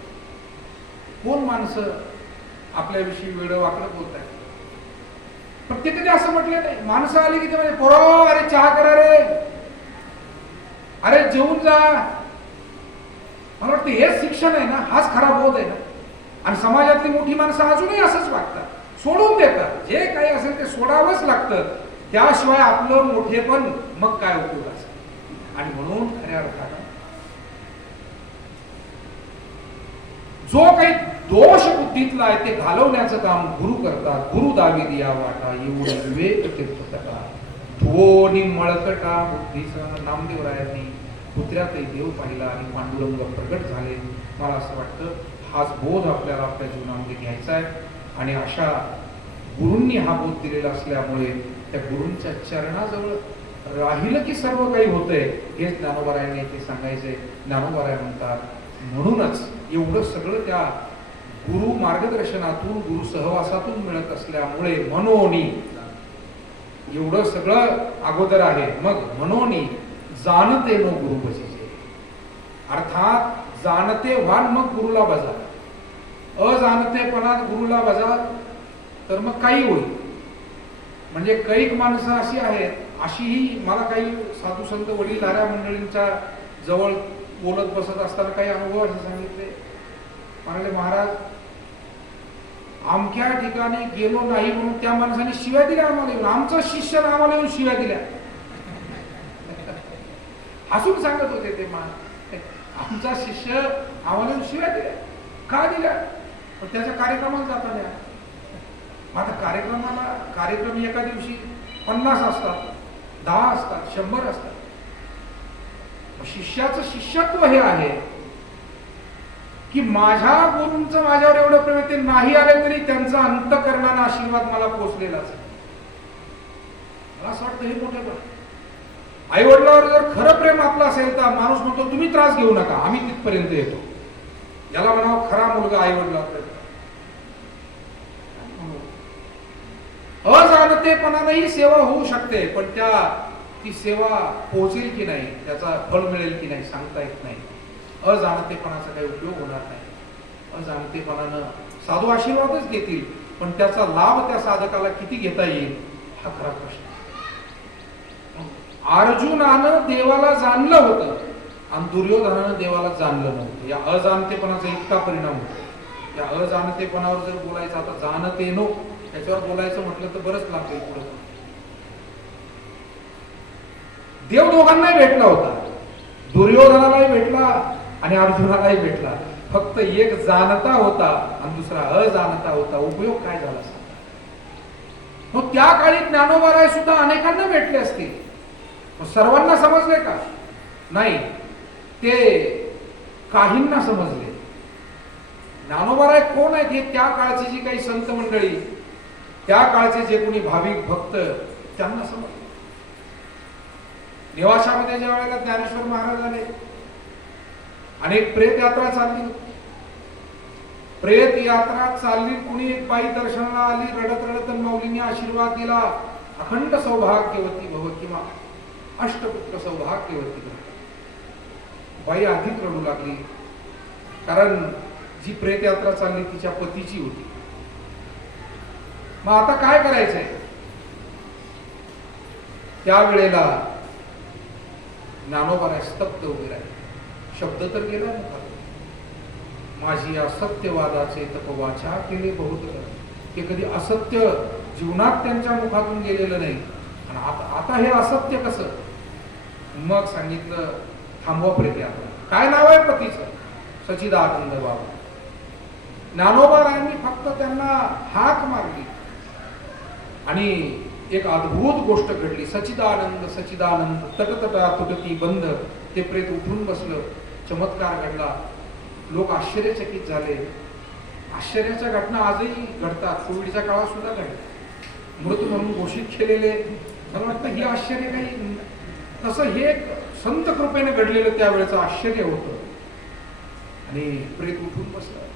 कोण माणसं आपल्याविषयी वेळ वाकडं बोलत आहेत. प्रत्येकाने असं म्हटलं नाही. माणसं आली की ते म्हणजे पोरो अरे चहा करा रे, अरे जेवून जा. मला वाटतं हेच शिक्षण आहे ना, हाच खरा बोध आहे ना. आणि समाजातली मोठी माणसं अजूनही असंच वागतात, सोडून देतात. जे काही असेल ते सोडावंच लागतं, त्याशिवाय आपलं मोठेपण मग काय उपयोगाचं. आणि म्हणून खऱ्या अर्थानं जो काही दोष बुद्धीतला आहे ते घालवण्याचं काम गुरु करतात. गुरु दावी दिया वाटा एवढे विवेक तीर्थका थोनी मळकटा बुद्धीचा. नामदेवरायांनी कुत्र्यातही देव पाहिला आणि पांडुरंग प्रगट झाले. मला असं वाटतं हाच बोध आपल्याला आपल्या जीवनामध्ये घ्यायचा आहे. आणि अशा गुरूंनी हा बोध दिलेला असल्यामुळे त्या गुरूंच्या चरणाजवळ राहिलं की सर्व काही होतंय हेच ज्ञानोबारायांनी ते सांगायचे. ज्ञानोबाराय म्हणतात म्हणूनच एवढं सगळं त्या गुरु मार्गदर्शनातून गुरु सहवासातून मिळत असल्यामुळे मनोनी एवढं सगळं अगोदर आहे. मग मनोनी जाणते नो गुरु बसीचे, अर्थात जाणते वान मग गुरुला बजा. अजाणतेपणात गुरुला बजा तर मग काही होईल. म्हणजे कैक माणसं अशी आहेत, अशीही मला काही साधू संत वडीलधाऱ्या मंडळींच्या जवळ बोलत बसत असताना काही अनुभव असे सांगितले. म्हणाले महाराज अमक्या ठिकाणी गेलो नाही म्हणून त्या माणसाने शिव्या दिल्या आम्हाला येऊन. आमचा शिष्य आम्हाला येऊन शिव्या दिल्या. हसून सांगत होते ते आमचा शिष्य आम्हाला येऊन शिव्या दिल्या. का दिल्या? पण त्याच्या कार्यक्रमाला जाता नाही. आता कार्यक्रम एका दिवशी 50 असतात, 10 असतात, 100 असतात. शिष्याचं शिष्यत्व हे आहे की माझ्या गुरूंचं माझ्यावर एवढं प्रेम ते नाही आले तरी त्यांचा अंतःकरणाने आशीर्वाद मला पोचलेलाच आहे. मला असं वाटतं हे मोठं पण आई वडिलांवर जर खरं प्रेम आपलं असेल तर माणूस म्हणतो तुम्ही त्रास घेऊ नका, आम्ही तिथपर्यंत येतो. याला म्हणावं खरा मुलगा आई वडिलांकडे. अजाणतेपणानेही सेवा होऊ शकते, पण ती सेवा पोहोचेल की नाही, त्याचा फळ मिळेल की नाही सांगता येत नाही. अजाणतेपणाचा काही उपयोग होणार नाही. अजाणतेपणानं साधू आशीर्वादच देतील, पण त्याचा लाभ त्या साधकाला किती घेता येईल हा खरा प्रश्न. अर्जुनानं देवाला जाणलं होतं आणि दुर्योधनानं देवाला जाणलं नव्हतं. या अजाणतेपणाचा इतका परिणाम होतो. या अजाणतेपणावर जर बोलायचं, आता जाणते नो त्याच्यावर बोलायचं म्हटलं तर बरंच लागेल पुढे. देव दोघांनाही भेटला होता, दुर्योधनालाही भेटला आणि अर्जुनालाही भेटला. फक्त एक जाणता होता आणि दुसरा अजाणता होता. उपयोग काय झाला सांगा. मग त्या काळी ज्ञानोबाराय सुद्धा अनेकांना भेटले असतील, सर्वांना समजले का? नाही, ते काहींना समजले. ज्ञानोबाराय कोण आहेत हे त्या काळची जी काही संत मंडळी, त्या काळचे जे कोणी भाविक भक्त त्यांना समजले. निवासामध्ये ज्या वेळेला ज्ञानेश्वर महाराज आले, अनेक प्रेत यात्रा चालली. प्रेत यात्रा चालली, कुणी एक बाई दर्शनाला आली, रडत रडत माऊलींनी आशीर्वाद दिला. अखंड सौभाग्यवती भव किंवा अष्टपुत्र सौभाग्यवती भव. बाई अधिक रडू लागली, कारण जी प्रेत यात्रा चालली तिच्या पतीची होती. मग आता काय करायचंय? त्यावेळेला ज्ञानोबाराय स्तब्ध उभे राहिले. शब्द तर गेला मुखात, माझी असत्यवादाचे तपवाचा केले बहुत. ते कधी असत्य जीवनात त्यांच्या मुखातून गेलेलं नाही. आणि आता हे असत्य कसं? मग सांगितलं थांबवा प्रेत यात्रा. काय नाव आहे पतीचं? सच्चिदानंद बाबा. ज्ञानोबारायांनी फक्त त्यांना हाक मारली आणि एक अद्भुत गोष्ट घडली. सच्चिदानंद सच्चिदानंद तटतटा तुटती बंद. ते प्रेत उठून बसलं. चमत्कार घडला. लोक आश्चर्यचकित झाले. आश्चर्याच्या घटना आजही घडतात. कोविडच्या काळात सुद्धा घडतात. मृत म्हणून घोषित केलेले. मला वाटतं ही आश्चर्य काही तसं हे संत कृपेने घडलेलं त्यावेळेचं आश्चर्य होतं. आणि प्रेत उठून बसलं.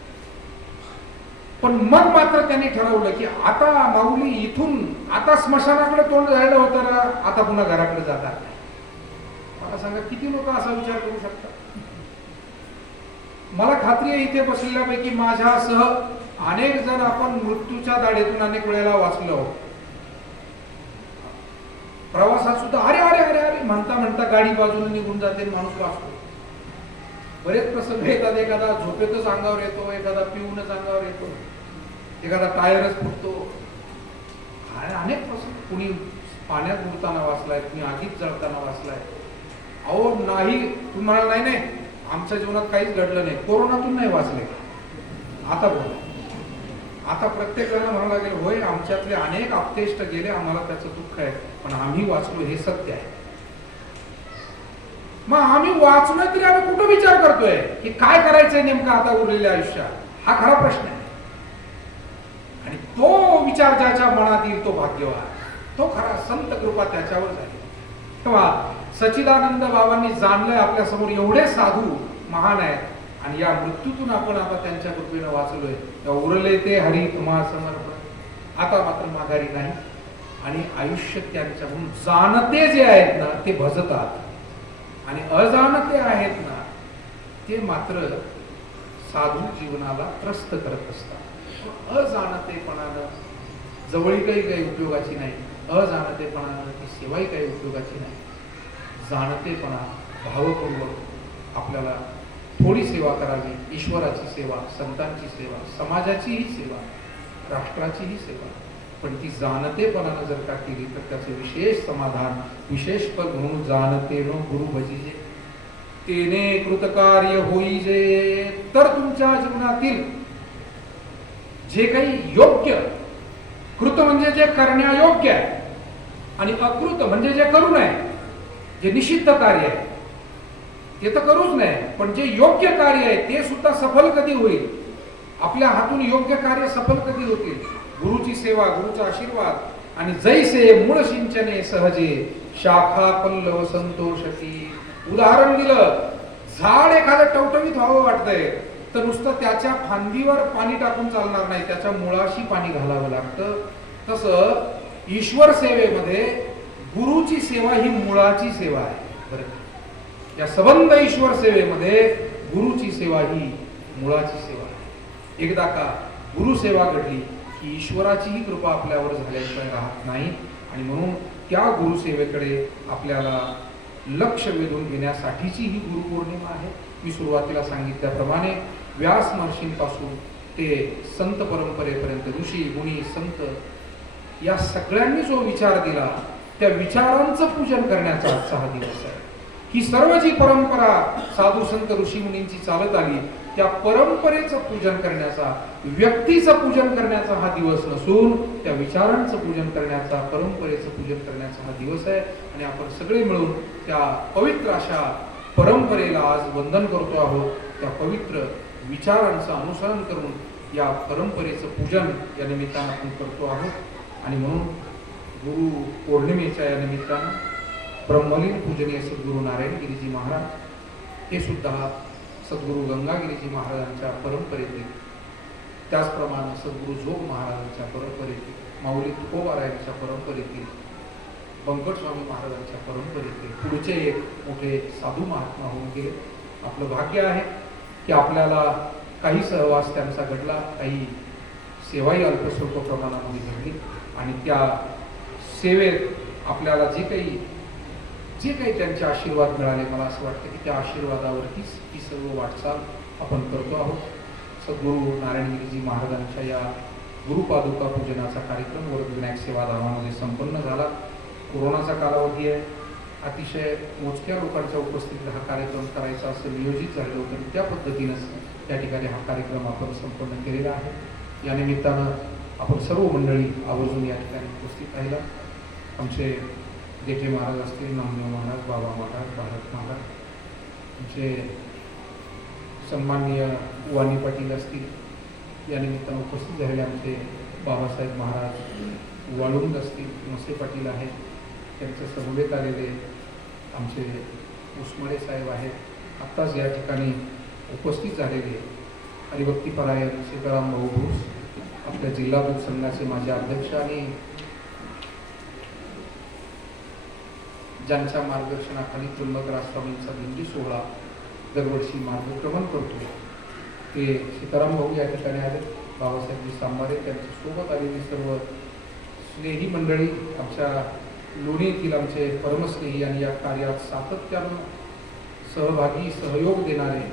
पण मग मात्र त्यांनी ठरवलं की आता माऊली इथून आता स्मशानाकडे तोंड जायला होतं ना, आता पुन्हा घराकडे जातात. मला सांगा किती लोक असा विचार करू शकतात? मला खात्री आहे इथे बसलेल्यापैकी माझ्यासह अनेक जण आपण मृत्यूच्या दाढेतून अनेक वेळेला वाचलो. प्रवासात सुद्धा अरे अरे अरे अरे म्हणता म्हणता गाडी बाजूला निघून जाते, माणूस वाचतो. बरेच प्रसंग येतात. एखादा झोपेतच अंगावर येतो, एखादा पिऊनच अंगावर येतो, एखादा टायरच फुटतो. अनेक प्रसंग. कुणी पाण्यात बुडताना वाचलाय, कुणी आगीत जळताना वाचलाय. अहो नाही, तुम्ही म्हणाल नाही नाही आमच्या जीवनात काहीच घडलं नाही. कोरोनातून नाही वाचले. आता बोला. आता प्रत्येकाला म्हणावं लागेल, होय आमच्यातले अनेक आपतेष्ट गेले, आम्हाला त्याचं दुःख आहे, पण आम्ही वाचलो हे सत्य आहे. मग आम्ही वाचलोय तरी आम्ही कुठं विचार करतोय की काय करायचंय नेमकं आता उरलेल्या आयुष्यात, हा खरा प्रश्न आहे. आणि तो विचार ज्याच्या मनात येईल तो भाग्यवान, तो खरा संत कृपा त्याच्यावर झाली. तेव्हा सच्चिदानंद बाबांनी जाणलंय आपल्या समोर एवढे साधू महान आहेत, आणि या मृत्यूतून आपण आता त्यांच्या कृपेनं वाचलोय. उरले ते हरी तुम्हा समर्पण, आता मात्र माघारी नाही. आणि आयुष्य त्यांच्या म्हणून जाणते जे आहेत ना ते भजतात, आणि अजाणते आहेत ना ते मात्र साधू जीवनाला त्रस्त करत असतात. अजाणतेपणानं जवळी काही उपयोगाची नाही, अजाणतेपणानं ती सेवाही काही उपयोगाची नाही. जाणतेपणा भावपूर्वक आपल्याला थोडी सेवा करावी, ईश्वराची सेवा, संतांची सेवा, समाजाचीही सेवा, राष्ट्राचीही सेवा. पण ती जाणतेपणानं जर का केली तर त्याचं विशेष समाधान, विशेष पद म्हणून जाणते नो गुरु भजिजे तेने कृतकार्य होईजे. तर तुमच्या जीवनातील जे काही योग्य, कृत म्हणजे जे करण्यायोग्य आहे, आणि अकृत म्हणजे जे करू नये, जे निषिद्ध कार्य आहे ते तर करूच नाही, पण जे योग्य कार्य आहे ते सुद्धा सफल कधी होईल, आपल्या हातून योग्य कार्य सफल कधी होतील. गुरुची सेवा, गुरुचा आशीर्वाद, आणि जैसे मूळ सिंचने सहजे शाखा पल्लव संतोषती. उदाहरण दिलं, झाड एखादं टवटवीत व्हावं वाटतंय तर नुसतं त्याच्या फांदीवर पाणी टाकून चालणार नाही, त्याच्या मुळाशी पाणी घालावं लागतं. तसं ईश्वर सेवेमध्ये गुरुची सेवा ही मुळाची सेवा आहे. बरं, या सबंध ईश्वर सेवेमध्ये गुरुची सेवा ही मुळाची सेवा आहे. एकदा का गुरु सेवा घडली की ईश्वराचीही कृपा आपल्यावर झाल्याशिवाय राहत नाही. आणि म्हणून त्या गुरुसेवेकडे आपल्याला लक्ष वेधून घेण्यासाठीची ही गुरुपौर्णिमा आहे. मी सुरुवातीला सांगितल्याप्रमाणे व्यास महर्षींपासून ते संत परंपरेपर्यंत ऋषी मुनी संत या सगळ्यांनी जो विचार दिला त्या विचारांचं पूजन करण्याचा आजचा हा दिवस आहे. ही सर्व जी परंपरा साधू संत ऋषी मुनींची चालत आली त्या परंपरेचं पूजन करण्याचा, व्यक्तीचं पूजन करण्याचा हा दिवस नसून त्या विचारांचं पूजन करण्याचा, परंपरेचं पूजन करण्याचा हा दिवस आहे. आणि आपण सगळे मिळून त्या पवित्र अशा परंपरेला आज वंदन करतो आहोत. त्या पवित्र विचारांचं अनुसरण करून या परंपरेचं पूजन या निमित्तानं आपण करतो आहोत. आणि म्हणून गुरु पौर्णिमेच्या या निमित्तानं ब्रह्मलीन पूजनीय सद्गुरू नारायणगिरीजी महाराज हे सुद्धा सद्गुरू गंगागिरीजी महाराजांच्या परंपरेतील, त्याचप्रमाणे सद्गुरू जोग महाराजांच्या परंपरेतील, माऊली तुकोबारायांच्या परंपरेतील, बंकट स्वामी महाराजांच्या परंपरेतील पुढचे एक मोठे साधू महात्मा होऊन गेले. आपलं भाग्य आहे की आपल्याला काही सहवास त्यांचा घडला, काही सेवाही अल्पस्वल्प प्रमाणामध्ये घडली. आणि त्या सेवेत आपल्याला जे काही त्यांचे आशीर्वाद मिळाले, मला असं वाटतं की त्या आशीर्वादावरतीच ही सर्व वाटचाल आपण करतो आहोत. सद्गुरू नारायणगिरीजी महाराजांच्या या गुरुपादुका पूजनाचा कार्यक्रम वर्धविनायक सेवाधामामध्ये संपन्न झाला. कोरोनाचा कालावधी आहे, अतिशय मोजक्या लोकांच्या उपस्थितीत हा कार्यक्रम करायचा असं नियोजित झालेलं होतं. त्या पद्धतीनंच या ठिकाणी हा कार्यक्रम आपण संपन्न केलेला आहे. या निमित्तानं आपण सर्व मंडळी आवर्जून या ठिकाणी उपस्थित राहिला. आमचे देठे महाराज असतील, नामदेव महाराज, बाबा महाराज, भारत महाराज, आमचे सन्माननीय वाणी पाटील असतील, या निमित्तानं उपस्थित झालेले आमचे बाबासाहेब महाराज वाळुंज असतील, मसे पाटील आहेत, त्यांच्या समवेत आलेले आमचे उस्मडे साहेब आहेत, आत्ताच या ठिकाणी उपस्थित झालेले हरिभक्तीपरायण सीताराम भाऊ घोष, आपल्या जिल्हा दूध संघाचे माजी अध्यक्ष आणि ज्यांच्या मार्गदर्शनाखाली त्र्यंबकराज स्वामींचा दिंडी सोहळा दरवर्षी मार्गक्रमण करतो ते सीताराम भाऊ या ठिकाणी आले. बाबासाहेबजी सांबारे त्यांच्या सोबत आलेली सर्व स्नेही मंडळी, आमच्या लोणी येथील आमचे परमस्नेही आणि या कार्यात सातत्यानं सहभागी सहयोग देणारे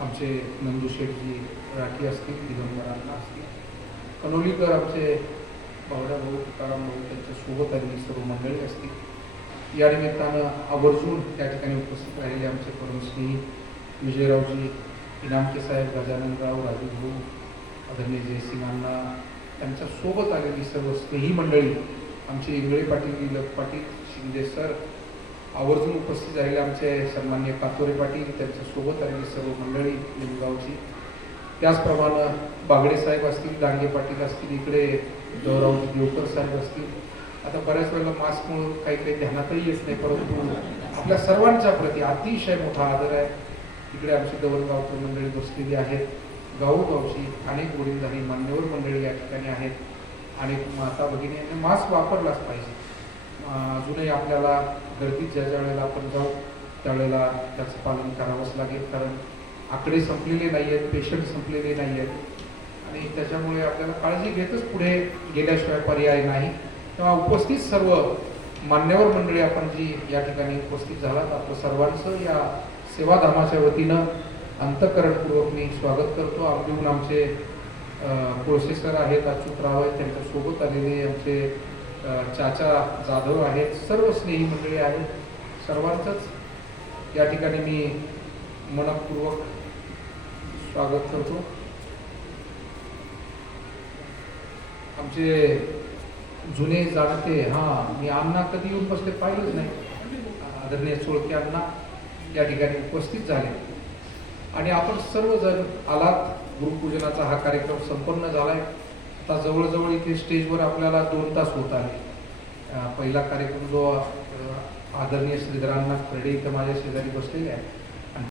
आमचे नंदू शेठजी राठी असतील, दिगंबरांना असतील, कनोलीकर आमचे बावड्या भाऊ, तुकाराम भाऊ, त्यांच्या सोबत आलेली सर्व मंडळी असतील. या निमित्तानं आवर्जून त्या ठिकाणी उपस्थित राहिलेले आमचे परमस्नेही विजयरावजी इनामके साहेब, गजाननराव, राजू भाऊ, आदरणीय जयसिंगांना, त्यांच्या सोबत आलेली सर्व स्नेही मंडळी, आमचे इंगळे पाटील, विलक पाटील, शिंदे सर, आवर्जून उपस्थित झालेले आमचे सन्माननीय कातोरे पाटील, त्यांच्या सोबत आलेली सर्व मंडळी निमगावची, त्याचप्रमाणे बागडे साहेब असतील, दांगे पाटील असतील, इकडे गौरवजी देवकर साहेब असतील. आता बऱ्याच वेळेला मास्कमुळं काही काही ध्यानातही येत नाही, परंतु आपल्या सर्वांच्या प्रती अतिशय मोठा आदर आहे. इकडे आमची दवणगावकर मंडळी बसलेली आहेत, गावोगावची अनेक वडीलधारी मान्यवर मंडळी या ठिकाणी आहेत. अनेक माता भगिनी यांनी मास्क वापरलाच पाहिजे. अजूनही आपल्याला गर्दीत ज्या ज्या वेळेला आपण जाऊ त्यावेळेला त्याचं पालन करावंच लागेल, कारण आकडे संपलेले नाही आहेत, पेशंट संपलेले नाही आहेत आणि त्याच्यामुळे आपल्याला काळजी घेतच पुढे गेल्याशिवाय पर्याय नाही. तेव्हा उपस्थित सर्व मान्यवर मंडळी आपण जी या ठिकाणी उपस्थित झालात, आपलं सर्वांचं या सेवाधामाच्या वतीनं अंतःकरणपूर्वक मी स्वागत करतो. आमच्याहून आमचे कोळसे सर आहेत, अच्युतराव आहेत, त्यांच्यासोबत आलेले आमचे चाचा जाधव आहेत, सर्व स्नेही मंडळी आहेत. सर्वांचंच या ठिकाणी मी मनपूर्वक स्वागत करतो. आमचे जुने जाणते, मी अण्णा कधी येऊन बसले पाहिलंच नाही, आदरणीय सोळके अण्णा या ठिकाणी उपस्थित झाले आणि आपण सर्वजण आलात. गुरुपूजनाचा हा कार्यक्रम संपन्न झालाय. आता जवळजवळ इथे स्टेजवर आपल्याला 2 तास होत आले. पहिला कार्यक्रम जो आदरणीय श्रीधरांना खर्डे इथं माझ्या शेजारी बसलेले आहे,